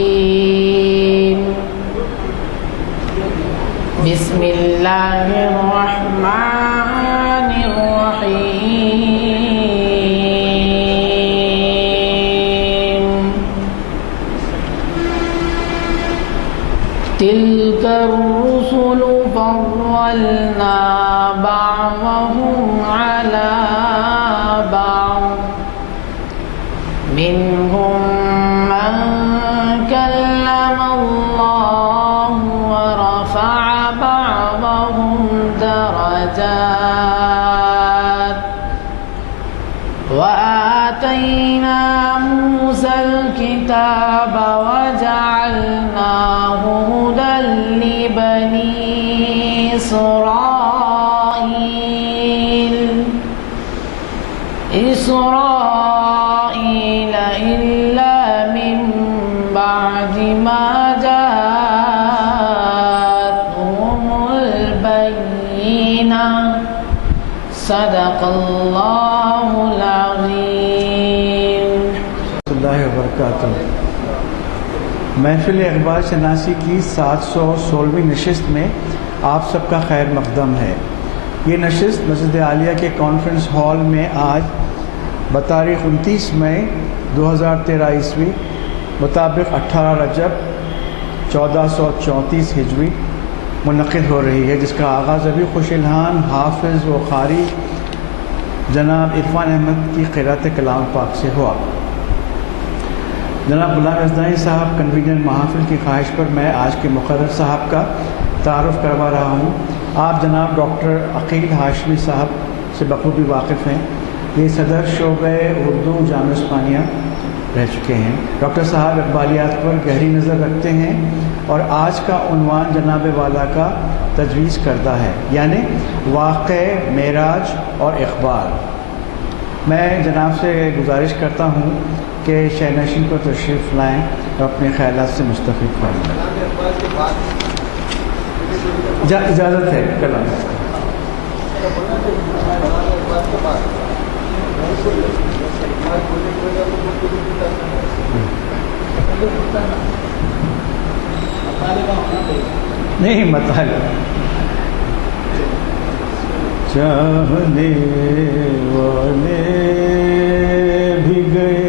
الرجيم بسم الله الرحمن الرحيم تلك الرسل فضلنا بعضهم على بعض منهم من كلم الله ورفع بعضهم درجات وآتينا موسى الكتاب وجعلناه هدى لبني إسرائيل إلا من بعد ما جاءتهم البينة صدق اللہ العظیم. اللہ وبرکاتہ. محفل اقبال شناسی کی 716ویں نشست میں آپ سب کا خیر مقدم ہے. یہ نشست مسجد عالیہ کے کانفرنس ہال میں آج بتاریخ 29 مئی 2013 عیسوی مطابق 18 رجب 1434 ہجری منعقد ہو رہی ہے، جس کا آغاز ابھی خوش الحان حافظ و قاری جناب عرفان احمد کی قرأت کلام پاک سے ہوا. جناب غلام ازدائی صاحب کنوینر محافل کی خواہش پر میں آج کے مقرر صاحب کا تعارف کروا رہا ہوں. آپ جناب ڈاکٹر عقیل ہاشمی صاحب سے بخوبی واقف ہیں. یہ صدر شعبہ اردو جامعہ عثمانیہ رہ چکے ہیں. ڈاکٹر صاحب اقبالیات پر گہری نظر رکھتے ہیں اور آج کا عنوان جناب والا کا تجویز کردہ ہے، یعنی واقع، معراج اور اخبار. میں جناب سے گزارش کرتا ہوں کہ شہ نشین کو تشریف لائیں اور اپنے خیالات سے مستفید فرمائیں. اجازت ہے کلام. نہیں مطالعہ. چاہنے والے بھی گئے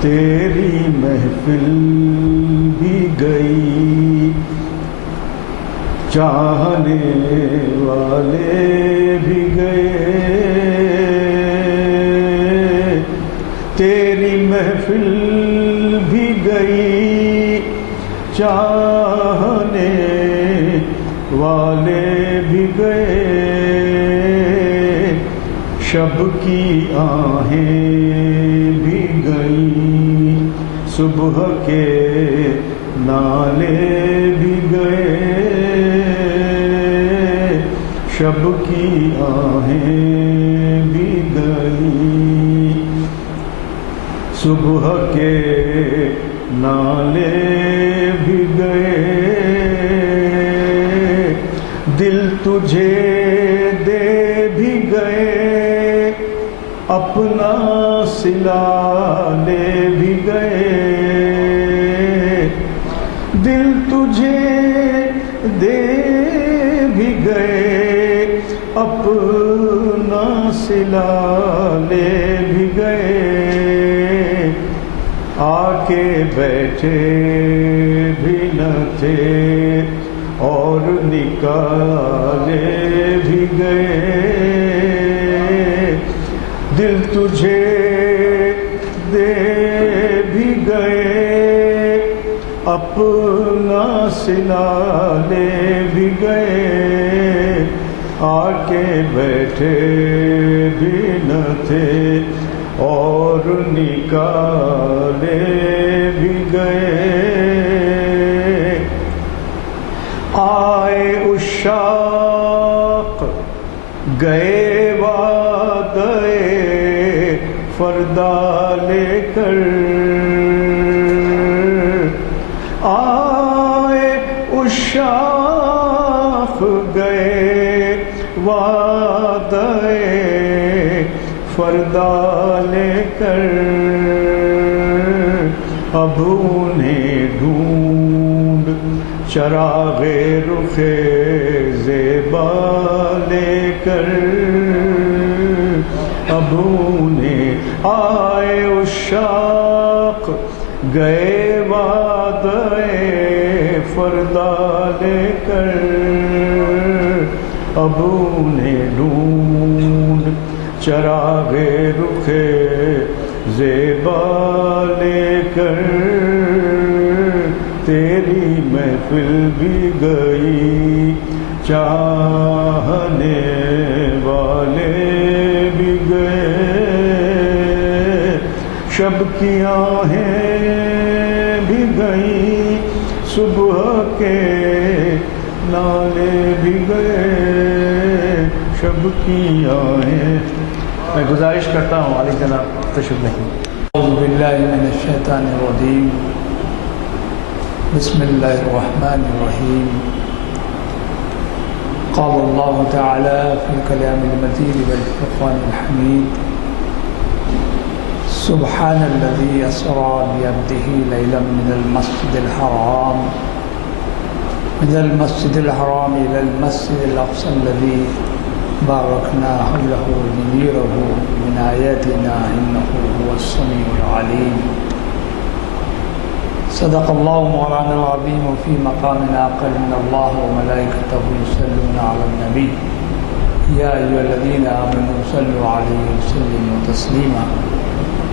تیری محفل بھی گئی، چاہنے والے بھی گئے تیری محفل بھی گئی، چاہنے والے بھی گئے، شب کی آہیں بھی گئیں، صبح کے نالے بھی گئے، شب کی آہیں بھی گئیں، صبح کے نالے بھی گئے، دل تجھے دے بھی گئے، اپنا صلہ لے بھی گئے، دل تجھے دے بھی گئے، اپنا صلہ لے بھی گئے، آ کے بیٹھے بھی نہ تھے اور نکالے بھی گئے، دل تجھے دے بھی گئے، اپنا صلہ لے بھی گئے، آ کے بیٹھے بھی نہ تھے اور نکالے بھی گئے، آئے عشاق گئے وعدے فردا لے کر، آئے عشاق گئے وعدے فردا لے کر اب انہیں ڈھونڈ چراغ رخ زیبا لے کر اب انہیں آئے عشاق گئے وعدہ فردا لے کر اب انہیں ڈھونڈ چراغ رخ زیبا لے کر تیری محفل بھی گئی چاہنے والے بھی گئے شب کی آہیں بھی گئیں صبح کے نالے بھی گئے شب کی آہیں. میں گزارش کرتا ہوں علی جناب تشریف نہیں. اعوذ باللہ من الشیطان الرجیم بسم اللہ الرحمن الرحیم. قال اللہ تعالی فی الکلام المجید والفرقان الحمید سبحان الذی اسری بعبدہ لیلا من المسجد الحرام إلى المسجد الأقصى الذي باركنا حوله لنريه من آياتنا إنه هو السميع العليم. صدق الله مولانا العظيم وفي مقامنا قال إن الله وملائكته يصلون على النبي يا أيها الذين آمنوا صلوا عليه وسلموا تسليما.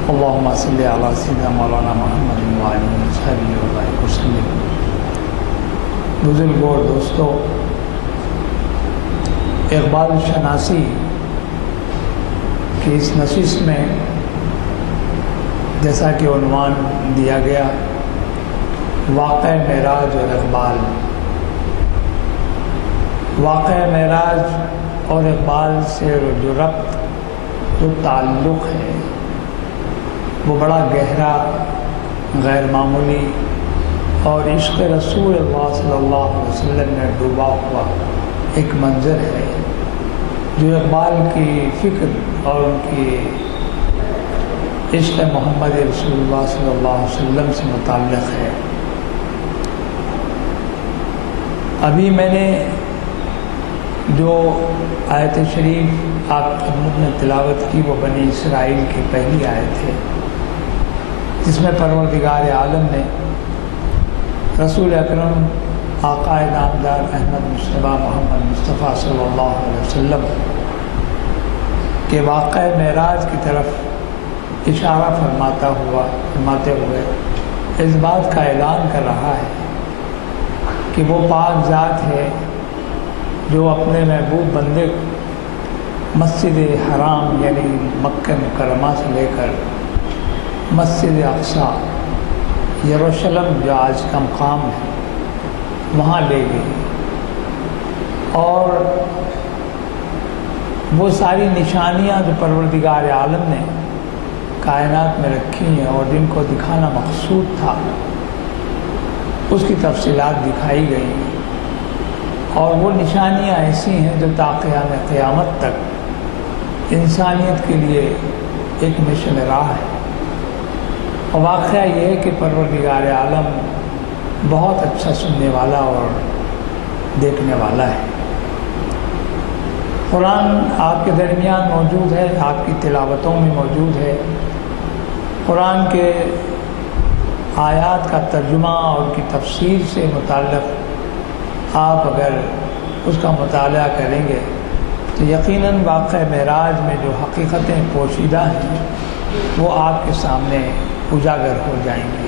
اللهم صل على سيدنا مولانا محمد وعلى آله وصحبه وبارك وسلم. بزرگوں اور دوستوں، اقبال شناسی کی اس نشست میں جیسا کہ عنوان دیا گیا واقعہ معراج اور اقبال. واقعہ معراج اور اقبال سے جو ربط جو تعلق ہے وہ بڑا گہرا، غیر معمولی اور عشق رسول اللہ صلی اللہ علیہ وسلم میں ڈوبا ہوا ایک منظر ہے جو اقبال کی فکر اور ان کی عشق محمد رسول اللہ صلی اللہ علیہ وسلم سے متعلق ہے. ابھی میں نے جو آیت شریف آپ کی خدمت میں تلاوت کی وہ بنی اسرائیل کی پہلی آیت ہے جس میں پروردگار عالم نے رسول اکرم آقا نامدار احمد مصطفیٰ محمد مصطفیٰ صلی اللہ علیہ وسلم کے واقعہ معراج کی طرف اشارہ فرماتے ہوئے اس بات کا اعلان کر رہا ہے کہ وہ پاک ذات ہے جو اپنے محبوب بندے مسجد حرام یعنی مکہ مکرمہ سے لے کر مسجد اقصی یروشلم جو آج کا مقام ہے وہاں لے گئی اور وہ ساری نشانیاں جو پروردگار عالم نے کائنات میں رکھی ہیں اور جن کو دکھانا مقصود تھا اس کی تفصیلات دکھائی گئی اور وہ نشانیاں ایسی ہیں جو تا قیام قیامت تک انسانیت کے لیے ایک مشن راہ ہے. اور واقعہ یہ ہے کہ پروردگار عالم بہت اچھا سننے والا اور دیکھنے والا ہے. قرآن آپ کے درمیان موجود ہے، آپ کی تلاوتوں میں موجود ہے. قرآن کے آیات کا ترجمہ اور ان کی تفسیر سے متعلق آپ اگر اس کا مطالعہ کریں گے تو یقیناً واقعہ معراج میں جو حقیقتیں پوشیدہ ہیں وہ آپ کے سامنے اجاگر ہو جائیں گی.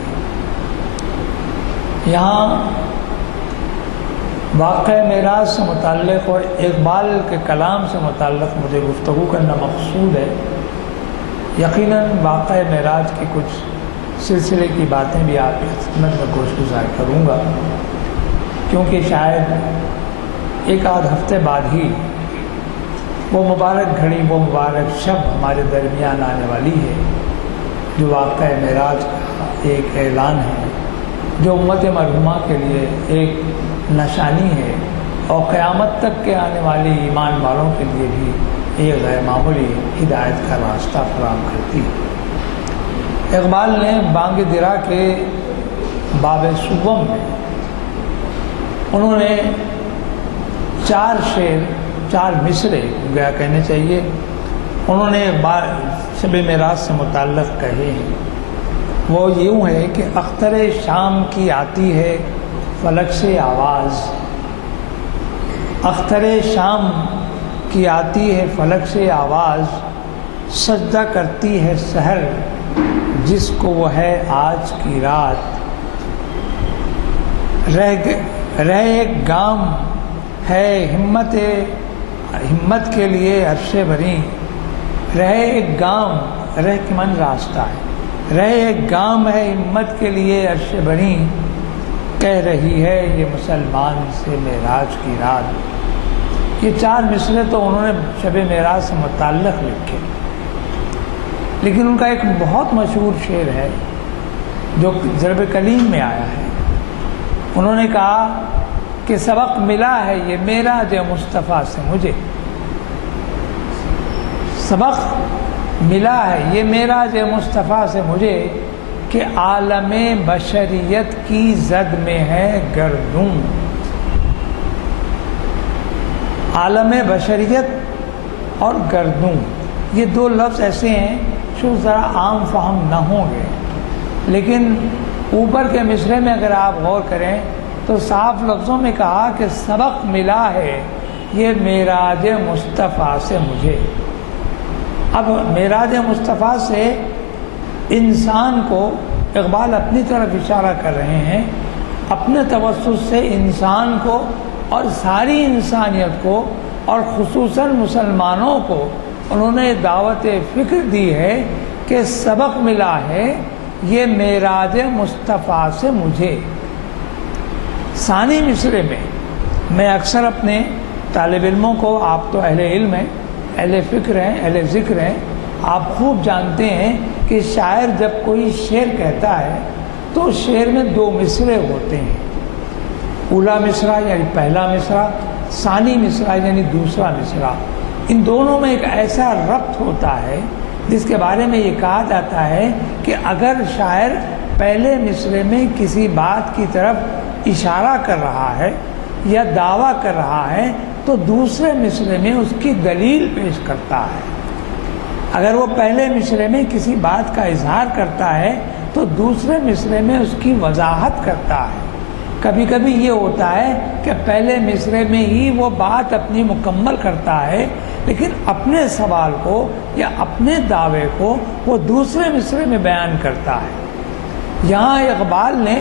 یہاں واقعہ معراج سے متعلق اور اقبال کے کلام سے متعلق مجھے گفتگو کرنا مقصود ہے. یقیناً واقعہ معراج کی کچھ سلسلے کی باتیں بھی آپ کی خدمت میں گزار کروں گا کیونکہ شاید ایک آدھ ہفتے بعد ہی وہ مبارک گھڑی، وہ مبارک شب ہمارے درمیان آنے والی ہے جو واقعہ معراج کا ایک اعلان ہے، جو امت مرحومہ کے لیے ایک نشانی ہے اور قیامت تک کے آنے والی ایمان والوں کے لیے بھی یہ غیر معمولی ہدایت کا راستہ فراہم کرتی ہے۔ اقبال نے بانگ درا کے باب سوم میں انہوں نے 4 شعر 4 مصرے گویا کہنے چاہیے انہوں نے شب معراج سے متعلق کہے ہیں۔ وہ یوں ہے کہ اختر شام کی آتی ہے فلک سے آواز، اختر شام کی آتی ہے فلک سے آواز، سجدہ کرتی ہے سحر جس کو وہ ہے آج کی رات، رہ ایک گام ہے ہمت کے لیے عرش بری، رہ ایک گام، رہ کے من راستہ ہے، رہ ایک گام ہے ہمت کے لیے عرش بری، کہہ رہی ہے یہ مسلمان سے معراج کی رات۔ یہ 4 مصرے تو انہوں نے شب معراج سے متعلق لکھے، لیکن ان کا ایک بہت مشہور شعر ہے جو ضرب کلیم میں آیا ہے۔ انہوں نے کہا کہ سبق ملا ہے یہ معراج مصطفیٰ سے مجھے، سبق ملا ہے یہ معراج مصطفیٰ سے مجھے، کہ عالم بشریت کی زد میں ہے گردوں۔ عالم بشریت اور گردوں یہ 2 لفظ ایسے ہیں جو ذرا عام فہم نہ ہوں گے، لیکن اوپر کے مصرے میں اگر آپ غور کریں تو صاف لفظوں میں کہا کہ سبق ملا ہے یہ معراج مصطفیٰ سے مجھے۔ اب معراج مصطفیٰ سے انسان کو اقبال اپنی طرف اشارہ کر رہے ہیں، اپنے توسط سے انسان کو اور ساری انسانیت کو اور خصوصاً مسلمانوں کو انہوں نے دعوت فکر دی ہے کہ سبق ملا ہے یہ معراج مصطفیٰ سے مجھے۔ ثانی مصرے میں میں اکثر اپنے طالب علموں کو، آپ تو اہل علم ہیں، اہل فکر ہیں، اہل ذکر ہیں، آپ خوب جانتے ہیں کہ شاعر جب کوئی شعر کہتا ہے تو شعر میں 2 مصرے ہوتے ہیں، اولا مصرع یعنی پہلا مصرع، ثانی مصرع یعنی دوسرا مصرع۔ ان دونوں میں ایک ایسا ربط ہوتا ہے جس کے بارے میں یہ کہا جاتا ہے کہ اگر شاعر پہلے مصرے میں کسی بات کی طرف اشارہ کر رہا ہے یا دعویٰ کر رہا ہے تو دوسرے مصرے میں اس کی دلیل پیش کرتا ہے۔ اگر وہ پہلے مصرے میں کسی بات کا اظہار کرتا ہے تو دوسرے مصرے میں اس کی وضاحت کرتا ہے۔ کبھی کبھی یہ ہوتا ہے کہ پہلے مصرے میں ہی وہ بات اپنی مکمل کرتا ہے، لیکن اپنے سوال کو یا اپنے دعوے کو وہ دوسرے مصرے میں بیان کرتا ہے۔ یہاں اقبال نے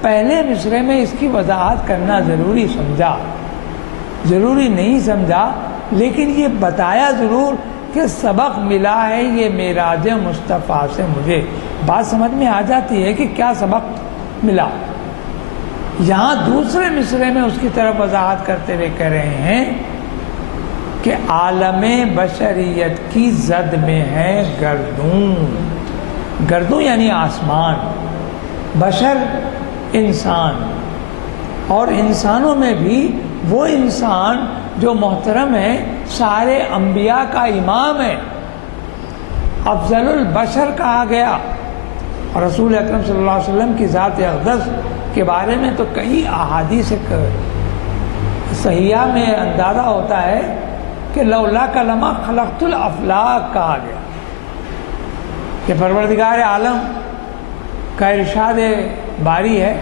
پہلے مصرے میں اس کی وضاحت کرنا ضروری سمجھا، ضروری نہیں سمجھا، لیکن یہ بتایا ضرور کہ سبق ملا ہے یہ معراج مصطفیٰ سے مجھے۔ بات سمجھ میں آ جاتی ہے کہ کیا سبق ملا۔ یہاں دوسرے مصرے میں اس کی طرف وضاحت کرتے ہوئے کہہ رہے ہیں کہ عالم بشریت کی زد میں ہے گردوں، گردوں یعنی آسمان، بشر انسان، اور انسانوں میں بھی وہ انسان جو محترم ہے، سارے انبیاء کا امام ہے، افضل البشر کہا گیا۔ اور رسول اکرم صلی اللہ علیہ وسلم کی ذات اقدس کے بارے میں تو کئی احادیث صحیحہ میں اندازہ ہوتا ہے کہ لولاک لما خلقت الافلاک کہا گیا، کہ پروردگار عالم کا ارشاد باری ہے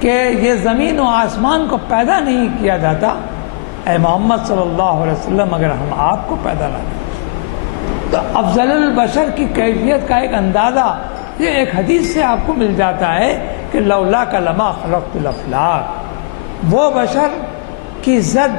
کہ یہ زمین و آسمان کو پیدا نہیں کیا جاتا اے محمد صلی اللہ علیہ وسلم اگر ہم آپ کو پیدا نہ کریں۔ تو افضل البشر کی کیفیت کا ایک اندازہ یہ ایک حدیث سے آپ کو مل جاتا ہے کہ لولاک لما خلقت الافلاک، وہ بشر کی زد،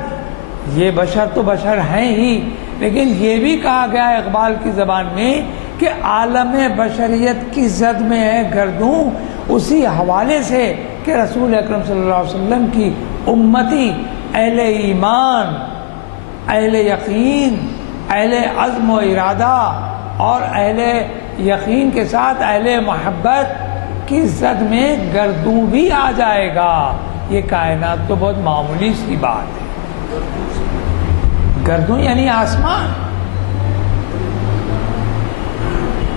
یہ بشر تو بشر ہیں ہی، لیکن یہ بھی کہا گیا ہے اقبال کی زبان میں کہ عالم بشریت کی زد میں ہے گردوں، اسی حوالے سے کہ رسول اکرم صلی اللہ علیہ وسلم کی امتی، اہل ایمان، اہل یقین، اہل عزم و ارادہ اور اہل یقین کے ساتھ اہل محبت کی زد میں گردوں بھی آ جائے گا۔ یہ کائنات تو بہت معمولی سی بات ہے۔ گردوں یعنی آسمان.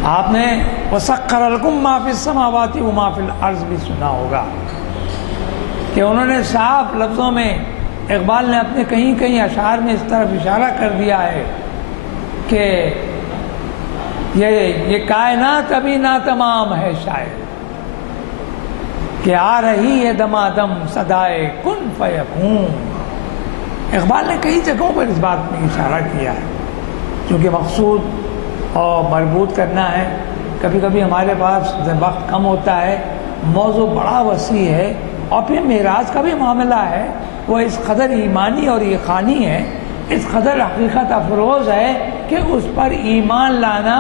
آپ نے وَسَخَّرَ لَكُم مَّا فِي السَّمَاوَاتِ وَمَا فِي الْأَرْضِ بھی سنا ہوگا کہ انہوں نے صاف لفظوں میں، اقبال نے اپنے کہیں کہیں اشعار میں اس طرف اشارہ کر دیا ہے کہ یہ کائنات ابھی ناتمام ہے شاید، کہ آ رہی ہے دمادم صدائے کن فیکون. اقبال نے کئی جگہوں پر اس بات میں اشارہ کیا ہے. چونکہ مقصود اور مربوط کرنا ہے، کبھی کبھی ہمارے پاس وقت کم ہوتا ہے، موضوع بڑا وسیع ہے، اور پھر معراج کا بھی معاملہ ہے، وہ اس قدر ایمانی اور یقینی ہے، اس قدر حقیقت افروز ہے کہ اس پر ایمان لانا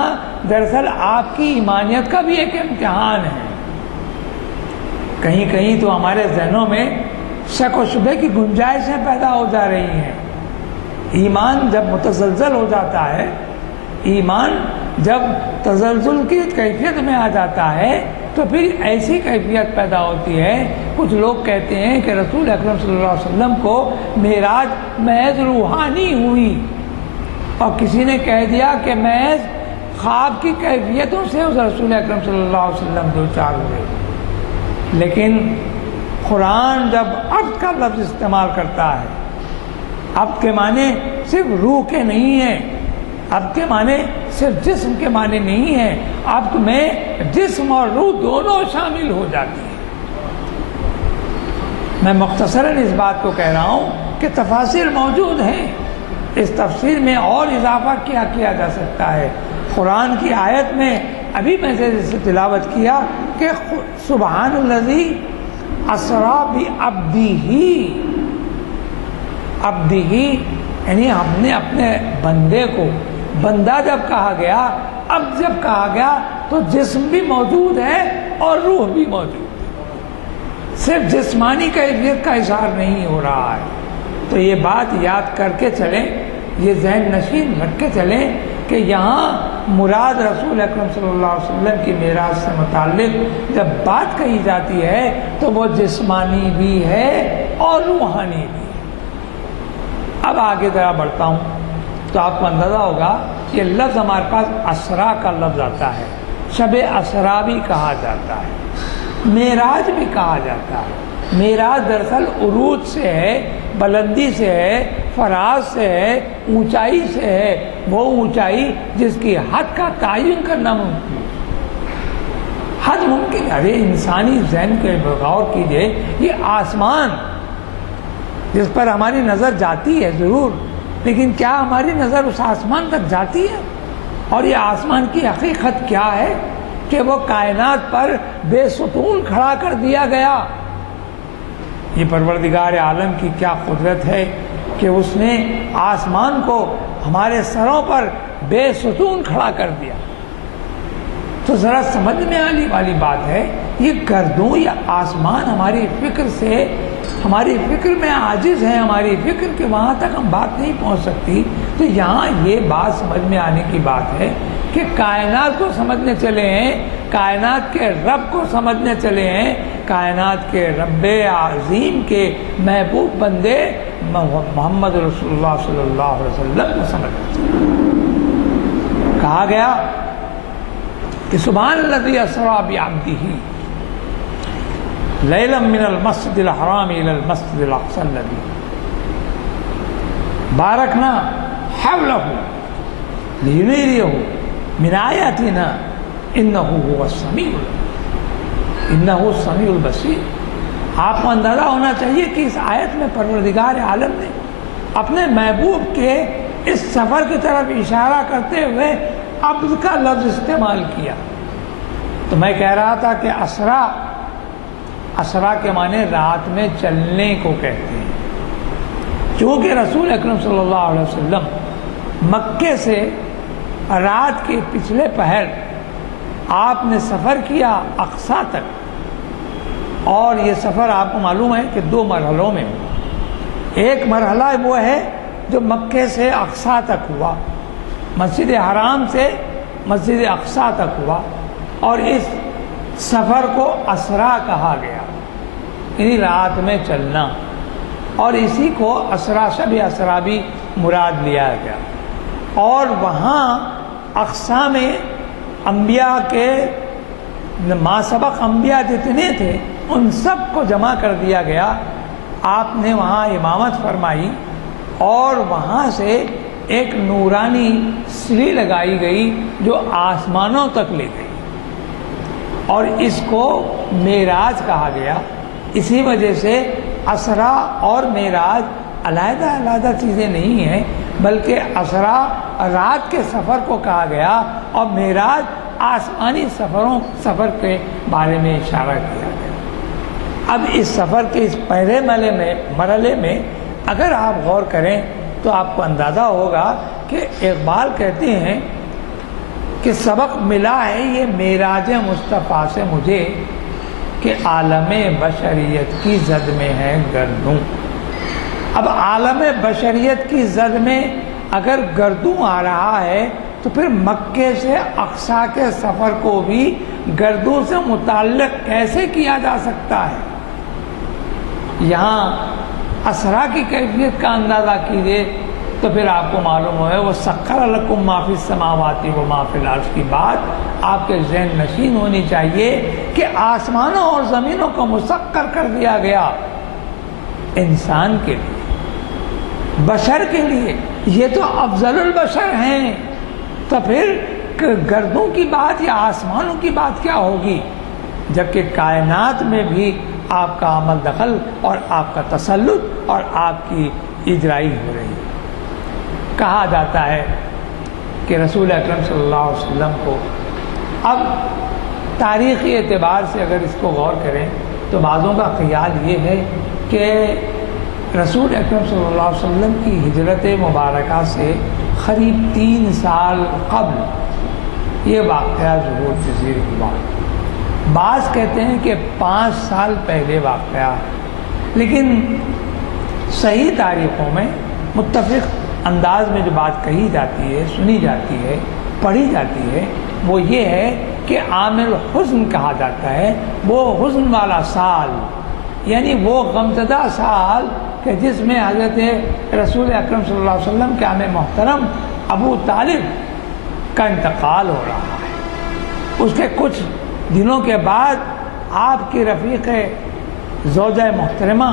دراصل آپ کی ایمانیت کا بھی ایک امتحان ہے. کہیں کہیں تو ہمارے ذہنوں میں شک و شبہ کی گنجائشیں پیدا ہو جا رہی ہیں. ایمان جب متزلزل ہو جاتا ہے، ایمان جب تزلزل کی کیفیت میں آ جاتا ہے، تو پھر ایسی کیفیت پیدا ہوتی ہے. کچھ لوگ کہتے ہیں کہ رسول اکرم صلی اللہ علیہ وسلم کو معراج محض روحانی ہوئی، اور کسی نے کہہ دیا کہ محض خواب کی کیفیتوں سے اس رسول اکرم صلی اللہ علیہ وسلم دو چار ہوئے. لیکن قرآن جب عبد کا لفظ استعمال کرتا ہے، عبد کے معنی صرف روح کے نہیں ہیں، عبد کے معنی صرف جسم کے معنی نہیں ہیں، عبد میں جسم اور روح دونوں شامل ہو جاتی ہیں. میں مختصراً اس بات کو کہہ رہا ہوں کہ تفاسیر موجود ہیں، اس تفسیر میں اور اضافہ کیا جا سکتا ہے. قرآن کی آیت میں ابھی میں سے تلاوت کیا کہ سبحان الذی اسری بعبدہ، عبدہ یعنی ہم نے اپنے بندے کو، بندہ جب کہا گیا، اب جب کہا گیا تو جسم بھی موجود ہے اور روح بھی موجود ہے، صرف جسمانی کیفیت کا اظہار نہیں ہو رہا ہے. تو یہ بات یاد کر کے چلیں، یہ ذہن نشین رکھ کے چلیں کہ یہاں مراد رسول اکرم صلی اللہ علیہ وسلم کی معراج سے متعلق جب بات کہی جاتی ہے تو وہ جسمانی بھی ہے اور روحانی بھی ہے. اب آگے ذرا بڑھتا ہوں تو آپ کو اندازہ ہوگا یہ لفظ ہمارے پاس اسرا کا لفظ آتا ہے، شب اسرا بھی کہا جاتا ہے، معراج بھی کہا جاتا ہے. معراج دراصل عروج سے ہے، بلندی سے ہے، فراز سے ہے، اونچائی سے ہے، وہ اونچائی جس کی حد کا تعین کرنا ممکن ہے. حد ممکن ہے. ارے انسانی ذہن کے غور کیجئے، یہ آسمان جس پر ہماری نظر جاتی ہے ضرور، لیکن کیا ہماری نظر اس آسمان تک جاتی ہے؟ اور یہ آسمان کی حقیقت کیا ہے کہ وہ کائنات پر بے ستون کھڑا کر دیا گیا. یہ پروردگار عالم کی کیا قدرت ہے کہ اس نے آسمان کو ہمارے سروں پر بے ستون کھڑا کر دیا. تو ذرا سمجھ میں آنے والی بات ہے، یہ گردوں یا آسمان ہماری فکر سے، ہماری فکر میں عاجز ہے، ہماری فکر کے وہاں تک ہم بات نہیں پہنچ سکتی. تو یہاں یہ بات سمجھ میں آنے کی بات ہے کہ کائنات کو سمجھنے چلے ہیں، کائنات کے رب کو سمجھنے چلے ہیں، کائنات کے رب عظیم کے محبوب بندے محمد رسول اللہ صلی اللہ علیہ وسلم کو سمجھنے چلے. کہا گیا کہ سبحان الذی اسری بعبدہ لیلا من المسجد الحرام الى المسجد الاقصى الذی بارکنا حولہ لنریہ من آیاتنا انہ هو السمیع البصیر. آپ کو اندازہ ہونا چاہیے کہ اس آیت میں پروردگار عالم نے اپنے محبوب کے اس سفر کی طرف اشارہ کرتے ہوئے عبد کا لفظ استعمال کیا. تو میں کہہ رہا تھا کہ اسرا کے معنی رات میں چلنے کو کہتے ہیں. چونکہ رسول اکرم صلی اللہ علیہ وسلم مکے سے رات کے پچھلے پہر آپ نے سفر کیا اقصیٰ تک، اور یہ سفر آپ کو معلوم ہے کہ 2 مرحلوں میں ہوا. ایک مرحلہ وہ ہے جو مکے سے اقصیٰ تک ہوا، مسجد حرام سے مسجد اقصیٰ تک ہوا، اور اس سفر کو اسرا کہا گیا، یعنی رات میں چلنا. اور اسی کو اسرا، شب اسرا بھی مراد لیا گیا، اور وہاں اقسام انبیاء کے ما سبق انبیاء جتنے تھے ان سب کو جمع کر دیا گیا. آپ نے وہاں امامت فرمائی اور وہاں سے ایک نورانی سیڑھی لگائی گئی جو آسمانوں تک لے گئی، اور اس کو معراج کہا گیا. اسی وجہ سے اسرا اور معراج علیحدہ علیحدہ چیزیں نہیں ہیں، بلکہ اسرا رات کے سفر کو کہا گیا اور معراج آسمانی سفر کے بارے میں اشارہ کیا گیا. اب اس سفر کے اس پہلے مرحلے میں اگر آپ غور کریں تو آپ کو اندازہ ہوگا کہ اقبال کہتے ہیں کہ سبق ملا ہے یہ معراج مصطفیٰ سے مجھے کہ عالم بشریت کی زد میں ہے گردوں. اب عالم بشریت کی زد میں اگر گردوں آ رہا ہے تو پھر مکے سے اقصیٰ کے سفر کو بھی گردوں سے متعلق کیسے کیا جا سکتا ہے؟ یہاں اسرا کی کیفیت کا اندازہ کیجیے تو پھر آپ کو معلوم ہے وہ سخر لکم ما فی السماوات و ما فی الارض کی بات آپ کے ذہن نشین ہونی چاہیے کہ آسمانوں اور زمینوں کو مسخر کر دیا گیا انسان کے لیے، بشر کے لیے. یہ تو افضل البشر ہیں، تو پھر گردوں کی بات یا آسمانوں کی بات کیا ہوگی؟ جبکہ کائنات میں بھی آپ کا عمل دخل اور آپ کا تسلط اور آپ کی اجرائی ہو رہی ہے. کہا جاتا ہے کہ رسول اکرم صلی اللہ علیہ وسلم کو، اب تاریخی اعتبار سے اگر اس کو غور کریں تو بعضوں کا خیال یہ ہے کہ رسول اکرم صلی اللہ علیہ وسلم کی ہجرت مبارکہ سے قریب 3 سال قبل یہ واقعہ ظہور پذیر ہوا. بعض کہتے ہیں کہ 5 سال پہلے واقعہ، لیکن صحیح تاریخوں میں متفق انداز میں جو بات کہی جاتی ہے، سنی جاتی ہے، پڑھی جاتی ہے، وہ یہ ہے کہ عام الحزن کہا جاتا ہے، وہ حزن والا سال، یعنی وہ غمزدہ سال کہ جس میں حضرت رسول اکرم صلی اللہ علیہ وسلم کے عام محترم ابو طالب کا انتقال ہو رہا ہے. اس کے کچھ دنوں کے بعد آپ کی رفیق زوجہ محترمہ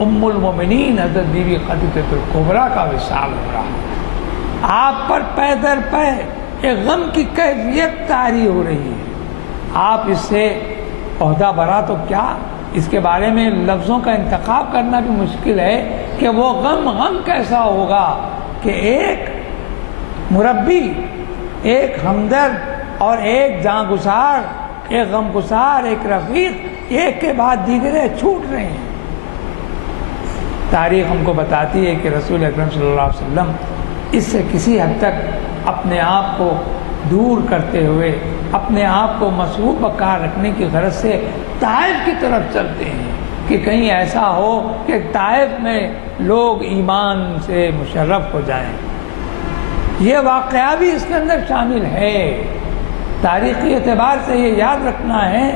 ام المومنین حضرت بی بی خدیجہ الکبریٰ کا وصال ہو رہا ہے. آپ پر پے در پے ایک غم کی کیفیت طاری ہو رہی ہے. آپ اس سے عہدہ برا تو کیا، اس کے بارے میں لفظوں کا انتخاب کرنا بھی مشکل ہے کہ وہ غم کیسا ہوگا کہ ایک مربی، ایک ہمدرد اور ایک جاں گسار، ایک غم گسار، ایک رفیق، ایک کے بعد دیگرے چھوٹ رہے ہیں. تاریخ ہم کو بتاتی ہے کہ رسول اکرم صلی اللہ علیہ وسلم اس سے کسی حد تک اپنے آپ کو دور کرتے ہوئے، اپنے آپ کو مسعود بکار رکھنے کی غرض سے طائف کی طرف چلتے ہیں کہ کہیں ایسا ہو کہ طائف میں لوگ ایمان سے مشرف ہو جائیں. یہ واقعہ بھی اس کے اندر شامل ہے. تاریخی اعتبار سے یہ یاد رکھنا ہے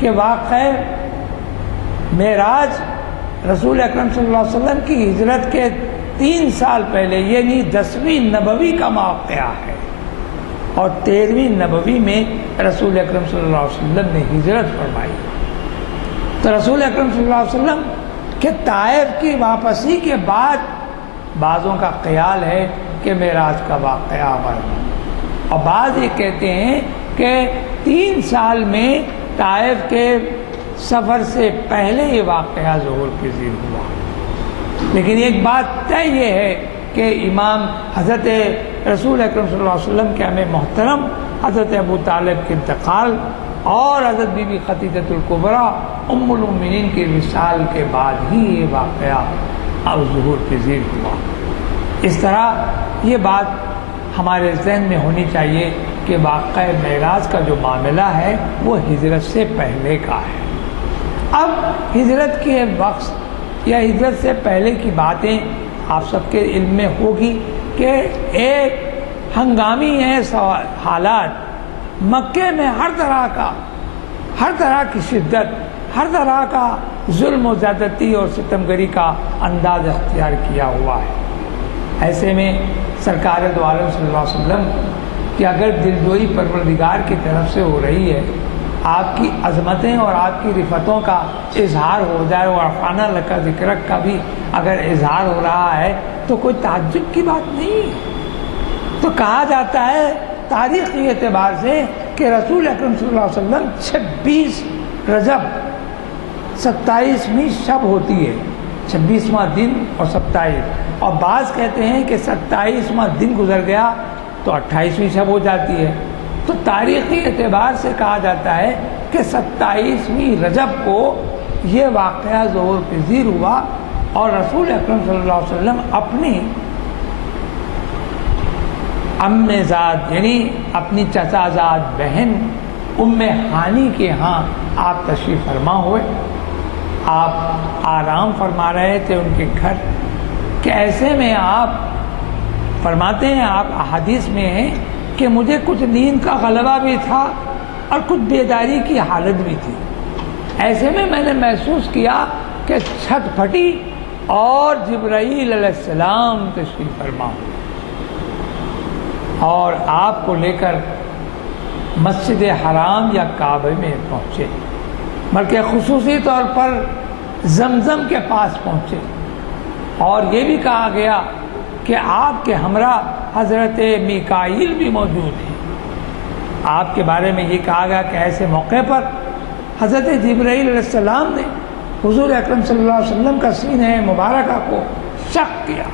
کہ واقعہ معراج رسول اکرم صلی اللہ علیہ وسلم کی ہجرت کے 3 سال پہلے، یعنی 10ویں نبوی کا واقعہ ہے، اور 13ویں نبوی میں رسول اکرم صلی اللہ علیہ وسلم نے ہجرت فرمائی. تو رسول اکرم صلی اللہ علیہ وسلم کے طائف کی واپسی کے بعد بعضوں کا خیال ہے کہ معراج کا واقعہ ہوا، اور بعض یہ کہتے ہیں کہ 3 سال میں طائف کے سفر سے پہلے یہ واقعہ ظہور پذیر ہوا. لیکن ایک بات طے یہ ہے کہ امام حضرت رسول اکرم صلی اللہ علیہ وسلم کے ہمیں محترم حضرت ابو طالب کے انتقال اور حضرت بی بی خدیجہ الکبریٰ ام المومنین کے وصال کے بعد ہی یہ واقعہ اب ظہور پذیر ہوا. اس طرح یہ بات ہمارے ذہن میں ہونی چاہیے کہ واقعہ معراج کا جو معاملہ ہے وہ ہجرت سے پہلے کا ہے. اب ہجرت کے وقت یا ہجرت سے پہلے کی باتیں آپ سب کے علم میں ہوگی کہ ایک ہنگامی ہے حالات. مکے میں ہر طرح کی شدت، ہر طرح کا ظلم و زیادتی اور ستمگری کا انداز اختیار کیا ہوا ہے. ایسے میں سرکار دو عالم صلی اللہ علیہ وسلم کہ اگر دلجوئی پروردگار کی طرف سے ہو رہی ہے، آپ کی عظمتیں اور آپ کی رفتوں کا اظہار ہو جائے اور عرفانہ لکا ذکرک کا بھی اگر اظہار ہو رہا ہے تو کوئی تعجب کی بات نہیں۔ تو کہا جاتا ہے تاریخی اعتبار سے کہ رسول اکرم صلی اللہ علیہ وسلم 26 رجب 27ویں شب ہوتی ہے، 26واں دن اور 27، اور بعض کہتے ہیں کہ 27واں دن گزر گیا تو 28ویں شب ہو جاتی ہے۔ تو تاریخی اعتبار سے کہا جاتا ہے کہ 27ویں رجب کو یہ واقعہ ظہور پذیر ہوا، اور رسول اکرم صلی اللہ علیہ وسلم اپنی ام زاد یعنی اپنی چچا زاد بہن ام ہانی کے ہاں آپ تشریف فرما ہوئے، آپ آرام فرما رہے تھے ان کے گھر، کہ ایسے میں آپ فرماتے ہیں، آپ احادیث میں ہیں کہ مجھے کچھ نیند کا غلبہ بھی تھا اور کچھ بیداری کی حالت بھی تھی۔ ایسے میں نے محسوس کیا کہ چھت پھٹی اور جبرائیل علیہ السلام تشریف فرما اور آپ کو لے کر مسجد حرام یا کعبے میں پہنچے، بلکہ خصوصی طور پر زمزم کے پاس پہنچے، اور یہ بھی کہا گیا کہ آپ کے ہمراہ حضرت میکائیل بھی موجود ہیں۔ آپ کے بارے میں یہ کہا گیا کہ ایسے موقع پر حضرت جبرائیل علیہ السلام نے حضور اکرم صلی اللہ علیہ وسلم کا سینہ مبارکہ کو شق کیا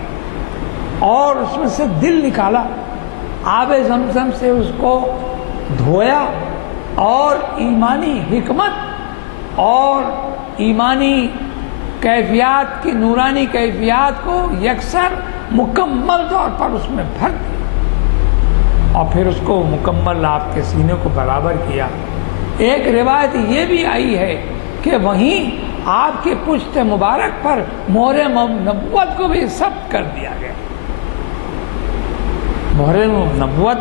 اور اس میں سے دل نکالا، آب زمزم سے اس کو دھویا، اور ایمانی حکمت اور ایمانی کیفیات کی نورانی کیفیات کو یکسر مکمل طور پر اس میں بھر دیا، اور پھر اس کو مکمل آپ کے سینے کو برابر کیا۔ ایک روایت یہ بھی آئی ہے کہ وہیں آپ کے پشت مبارک پر مہر نبوت کو بھی ثبت کر دیا گیا۔ مہر نبوت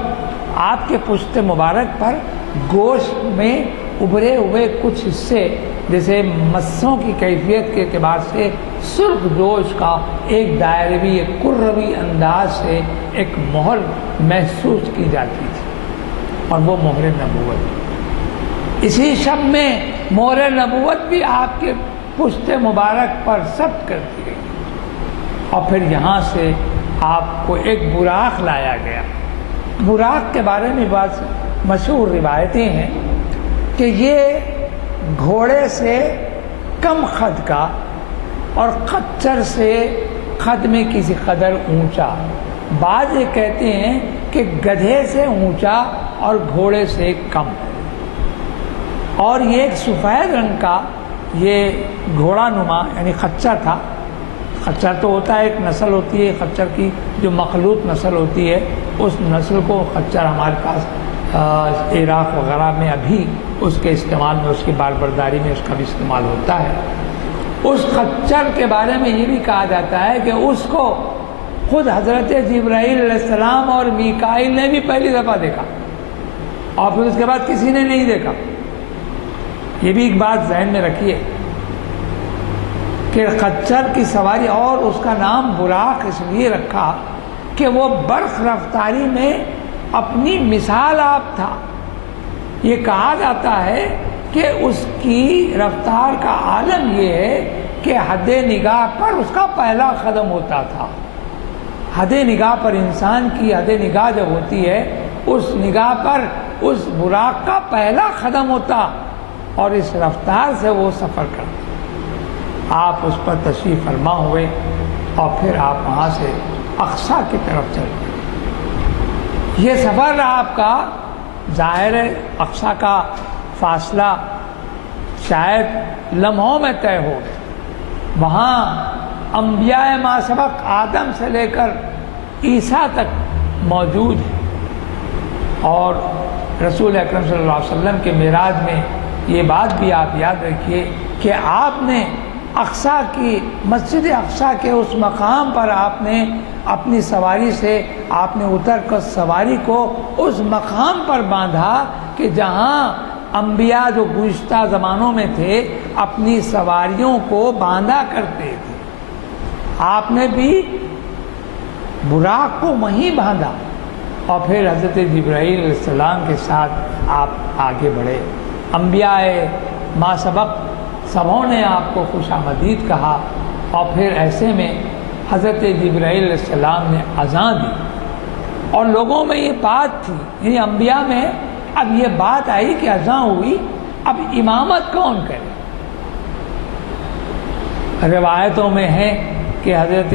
آپ کے پشت مبارک پر گوشت میں ابھرے ہوئے کچھ حصے، جیسے مسوں کی کیفیت کے اعتبار سے سرخ جوش کا ایک دائروی ایک کروی انداز سے ایک مہر محسوس کی جاتی تھی، اور وہ مہر نبوت۔ اسی شب میں مہر نبوت بھی آپ کے پشت مبارک پر ثبت کر دی گئی، اور پھر یہاں سے آپ کو ایک براق لایا گیا۔ براق کے بارے میں بعض مشہور روایتیں ہیں کہ یہ گھوڑے سے کم قد کا اور خچر سے قد میں کسی قدر اونچا، بعض یہ کہتے ہیں کہ گدھے سے اونچا اور گھوڑے سے کم، اور یہ ایک سفید رنگ کا یہ گھوڑا نما یعنی خچر تھا۔ خچر تو ہوتا ہے، ایک نسل ہوتی ہے خچر کی جو مخلوط نسل ہوتی ہے، اس نسل کو خچر ہمارے پاس عراق وغیرہ میں ابھی اس کے استعمال میں، اس کی بال برداری میں اس کا بھی استعمال ہوتا ہے۔ اس خچر کے بارے میں یہ بھی کہا جاتا ہے کہ اس کو خود حضرت جبرائیل علیہ السلام اور میکائیل نے بھی پہلی دفعہ دیکھا، اور پھر اس کے بعد کسی نے نہیں دیکھا۔ یہ بھی ایک بات ذہن میں رکھیے کہ خچر کی سواری، اور اس کا نام براق اس لیے رکھا کہ وہ برق رفتاری میں اپنی مثال آپ تھا۔ یہ کہا جاتا ہے کہ اس کی رفتار کا عالم یہ ہے کہ حد نگاہ پر اس کا پہلا قدم ہوتا تھا۔ حد نگاہ پر انسان کی حد نگاہ جب ہوتی ہے، اس نگاہ پر اس براق کا پہلا قدم ہوتا، اور اس رفتار سے وہ سفر کرتے۔ آپ اس پر تشریف فرما ہوئے، اور پھر آپ وہاں سے اقصیٰ کی طرف چل گئے۔ یہ سفر آپ کا ظاہر ہے اقصیٰ کا فاصلہ شاید لمحوں میں طے ہو گیا۔ وہاں انبیاء ما سبق آدم سے لے کر عیسیٰ تک موجود ہیں، اور رسول اکرم صلی اللہ علیہ وسلم کے معراج میں یہ بات بھی آپ یاد رکھیے کہ آپ نے اقصیٰ کی مسجد اقصیٰ کے اس مقام پر آپ نے اپنی سواری سے آپ نے اتر کر سواری کو اس مقام پر باندھا کہ جہاں انبیاء جو گزشتہ زمانوں میں تھے اپنی سواریوں کو باندھا کرتے تھے، آپ نے بھی براق کو وہیں باندھا اور پھر حضرت جبرائیل علیہ السلام کے ساتھ آپ آگے بڑھے۔ انبیاء ما سبق سبوں نے آپ کو خوش آمدید کہا، اور پھر ایسے میں حضرت جبرائیل علیہ السلام نے اذان دی، اور لوگوں میں یہ بات تھی، یعنی انبیاء میں اب یہ بات آئی کہ اذان ہوئی، اب امامت کون کرے؟ روایتوں میں ہے کہ حضرت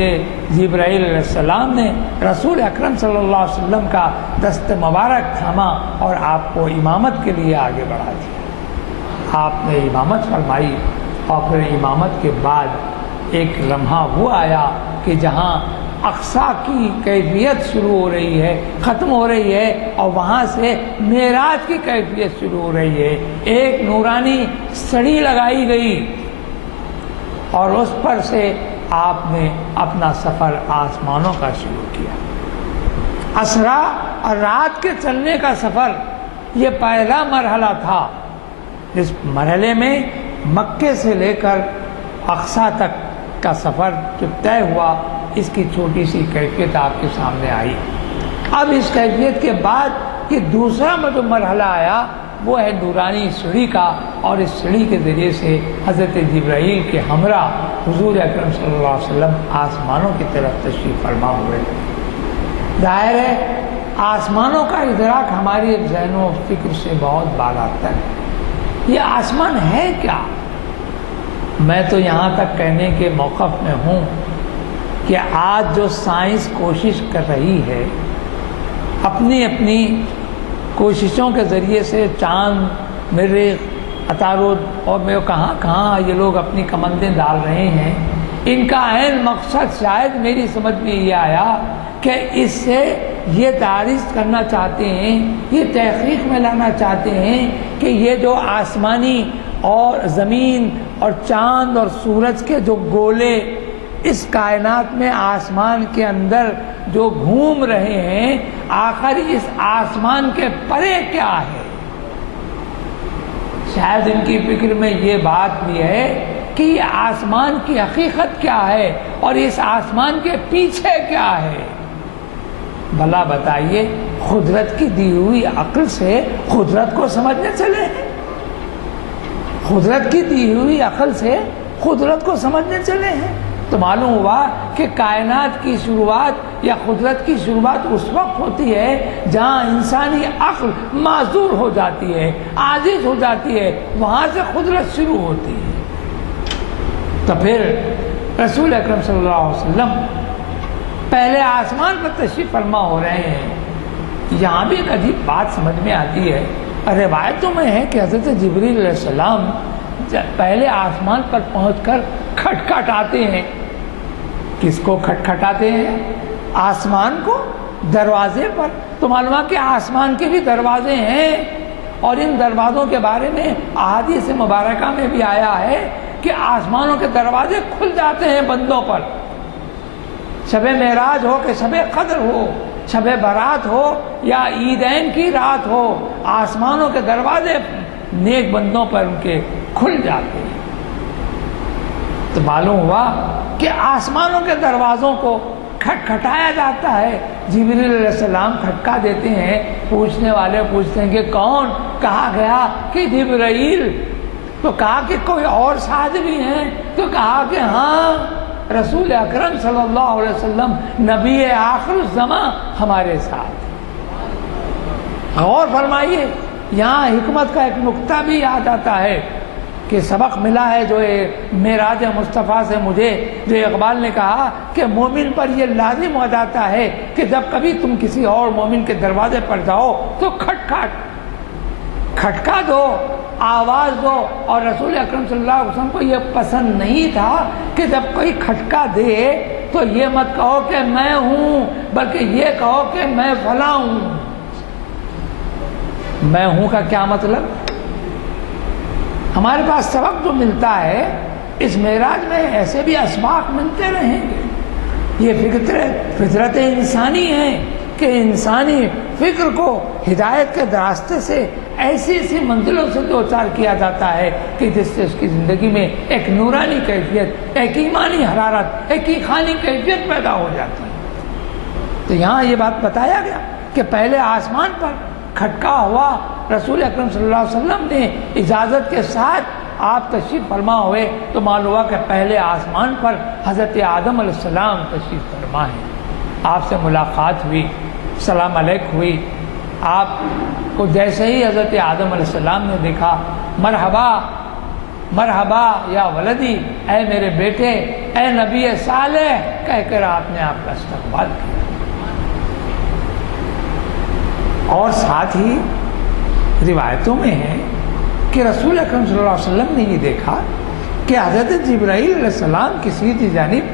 جبرائیل علیہ السلام نے رسول اکرم صلی اللہ علیہ وسلم کا دست مبارک تھاما اور آپ کو امامت کے لیے آگے بڑھا دیا۔ آپ نے امامت فرمائی، اور پھر امامت کے بعد ایک لمحہ وہ آیا کہ جہاں اقصیٰ کی کیفیت شروع ہو رہی ہے، ختم ہو رہی ہے، اور وہاں سے معراج کی کیفیت شروع ہو رہی ہے۔ ایک نورانی سڑی لگائی گئی اور اس پر سے آپ نے اپنا سفر آسمانوں کا شروع کیا۔ اسرا اور رات کے چلنے کا سفر یہ پہلا مرحلہ تھا، جس مرحلے میں مکے سے لے کر اقصیٰ تک کا سفر جو طے ہوا، اس کی چھوٹی سی کیفیت آپ کے سامنے آئی۔ اب اس کیفیت کے بعد یہ دوسرا جو مرحلہ آیا وہ ہے نورانی سیڑھی کا، اور اس سیڑھی کے ذریعے سے حضرت جبرائیل کے ہمراہ حضور اکرم صلی اللہ علیہ وسلم آسمانوں کی طرف تشریف فرما ہوئے۔ ظاہر ہے آسمانوں کا ادراک ہماری ذہن و فکر سے بہت بالاتر ہے۔ یہ آسمان ہے کیا؟ میں تو یہاں تک کہنے کے موقف میں ہوں کہ آج جو سائنس کوشش کر رہی ہے، اپنی اپنی کوششوں کے ذریعے سے چاند، مریخ، عطارد اور میں کہاں کہاں یہ لوگ اپنی کمندیں ڈال رہے ہیں، ان کا عین مقصد شاید میری سمجھ میں یہ آیا کہ اس سے یہ تعریف کرنا چاہتے ہیں، یہ تحقیق میں لانا چاہتے ہیں کہ یہ جو آسمانی اور زمین اور چاند اور سورج کے جو گولے اس کائنات میں آسمان کے اندر جو گھوم رہے ہیں، آخر اس آسمان کے پرے کیا ہے؟ شاید ان کی فکر میں یہ بات بھی ہے کہ یہ آسمان کی حقیقت کیا ہے اور اس آسمان کے پیچھے کیا ہے۔ بھلا بتائیے، قدرت کی دی ہوئی عقل سے قدرت کو سمجھنے چلے ہیں؟ قدرت کی دی ہوئی عقل سے قدرت کو سمجھنے چلے ہیں؟ تو معلوم ہوا کہ کائنات کی شروعات یا قدرت کی شروعات اس وقت ہوتی ہے جہاں انسانی عقل معذور ہو جاتی ہے، عاجز ہو جاتی ہے، وہاں سے قدرت شروع ہوتی ہے۔ تو پھر رسول اکرم صلی اللہ علیہ وسلم پہلے آسمان پر تشریف فرما ہو رہے ہیں۔ یہاں بھی ایک عجیب بات سمجھ میں آتی ہے، روایتوں میں ہے کہ حضرت جبریل علیہ السلام پہلے آسمان پر پہنچ کر کھٹکھٹاتے ہیں۔ کس کو کھٹکھٹاتے ہیں؟ آسمان کو، دروازے پر۔ تو معلوم ہے کہ آسمان کے بھی دروازے ہیں، اور ان دروازوں کے بارے میں احادیث مبارکہ میں بھی آیا ہے کہ آسمانوں کے دروازے کھل جاتے ہیں بندوں پر۔ شب معراج ہو کہ شب قدر ہو، شب برات ہو یا عیدین کی رات ہو، آسمانوں کے دروازے نیک بندوں پر ان کے کھل جاتے ہیں۔ تو معلوم ہوا کہ آسمانوں کے دروازوں کو کھٹکھٹایا جاتا ہے۔ جبریل علیہ السلام کھٹکا دیتے ہیں، پوچھنے والے پوچھتے ہیں کہ کون؟ کہا گیا کہ جبرائیل۔ تو کہا کہ کوئی اور ساتھ بھی ہیں؟ تو کہا کہ ہاں، رسول اکرم صلی اللہ علیہ وسلم نبی آخر الزمان ہمارے ساتھ۔ غور فرمائیے، یہاں حکمت کا ایک نقطہ بھی یاد آتا ہے کہ سبق ملا ہے جو معراج مصطفیٰ سے مجھے، جو اقبال نے کہا کہ مومن پر یہ لازم ہو جاتا ہے کہ جب کبھی تم کسی اور مومن کے دروازے پر جاؤ تو کھٹکا دو، آواز دو۔ اور رسول اکرم صلی اللہ علیہ وسلم کو یہ پسند نہیں تھا کہ جب کوئی کھٹکا دے تو یہ مت کہو کہ میں ہوں، بلکہ یہ کہو کہ میں فلاں ہوں۔ میں ہوں کا کیا مطلب؟ ہمارے پاس سبق جو ملتا ہے اس معراج میں ایسے بھی اسباق ملتے رہیں گے۔ یہ فطرت انسانی ہے کہ انسانی فکر کو ہدایت کے راستے سے ایسی ایسی منزلوں سے دوچار کیا جاتا ہے کہ جس سے اس کی زندگی میں ایک نورانی کیفیت، ایک ایمانی حرارت، ایک ایخانی کیفیت پیدا ہو جاتی ہے۔ تو یہاں یہ بات بتایا گیا کہ پہلے آسمان پر کھٹکا ہوا، رسول اکرم صلی اللہ علیہ وسلم نے اجازت کے ساتھ آپ تشریف فرما ہوئے تو معلوم ہوا کہ پہلے آسمان پر حضرت آدم علیہ السلام تشریف فرما ہے. آپ سے ملاقات ہوئی، سلام علیکم ہوئی. آپ کو جیسے ہی حضرت آدم علیہ السلام نے دیکھا، مرحبا مرحبا یا ولدی، اے میرے بیٹے، اے نبی صالح کہہ کر آپ نے آپ کا استقبال کیا. اور ساتھ ہی روایتوں میں ہے کہ رسول اکرم صلی اللہ علیہ وسلم نے یہ دیکھا کہ حضرت جبرائیل علیہ السلام کی سیدھی جانب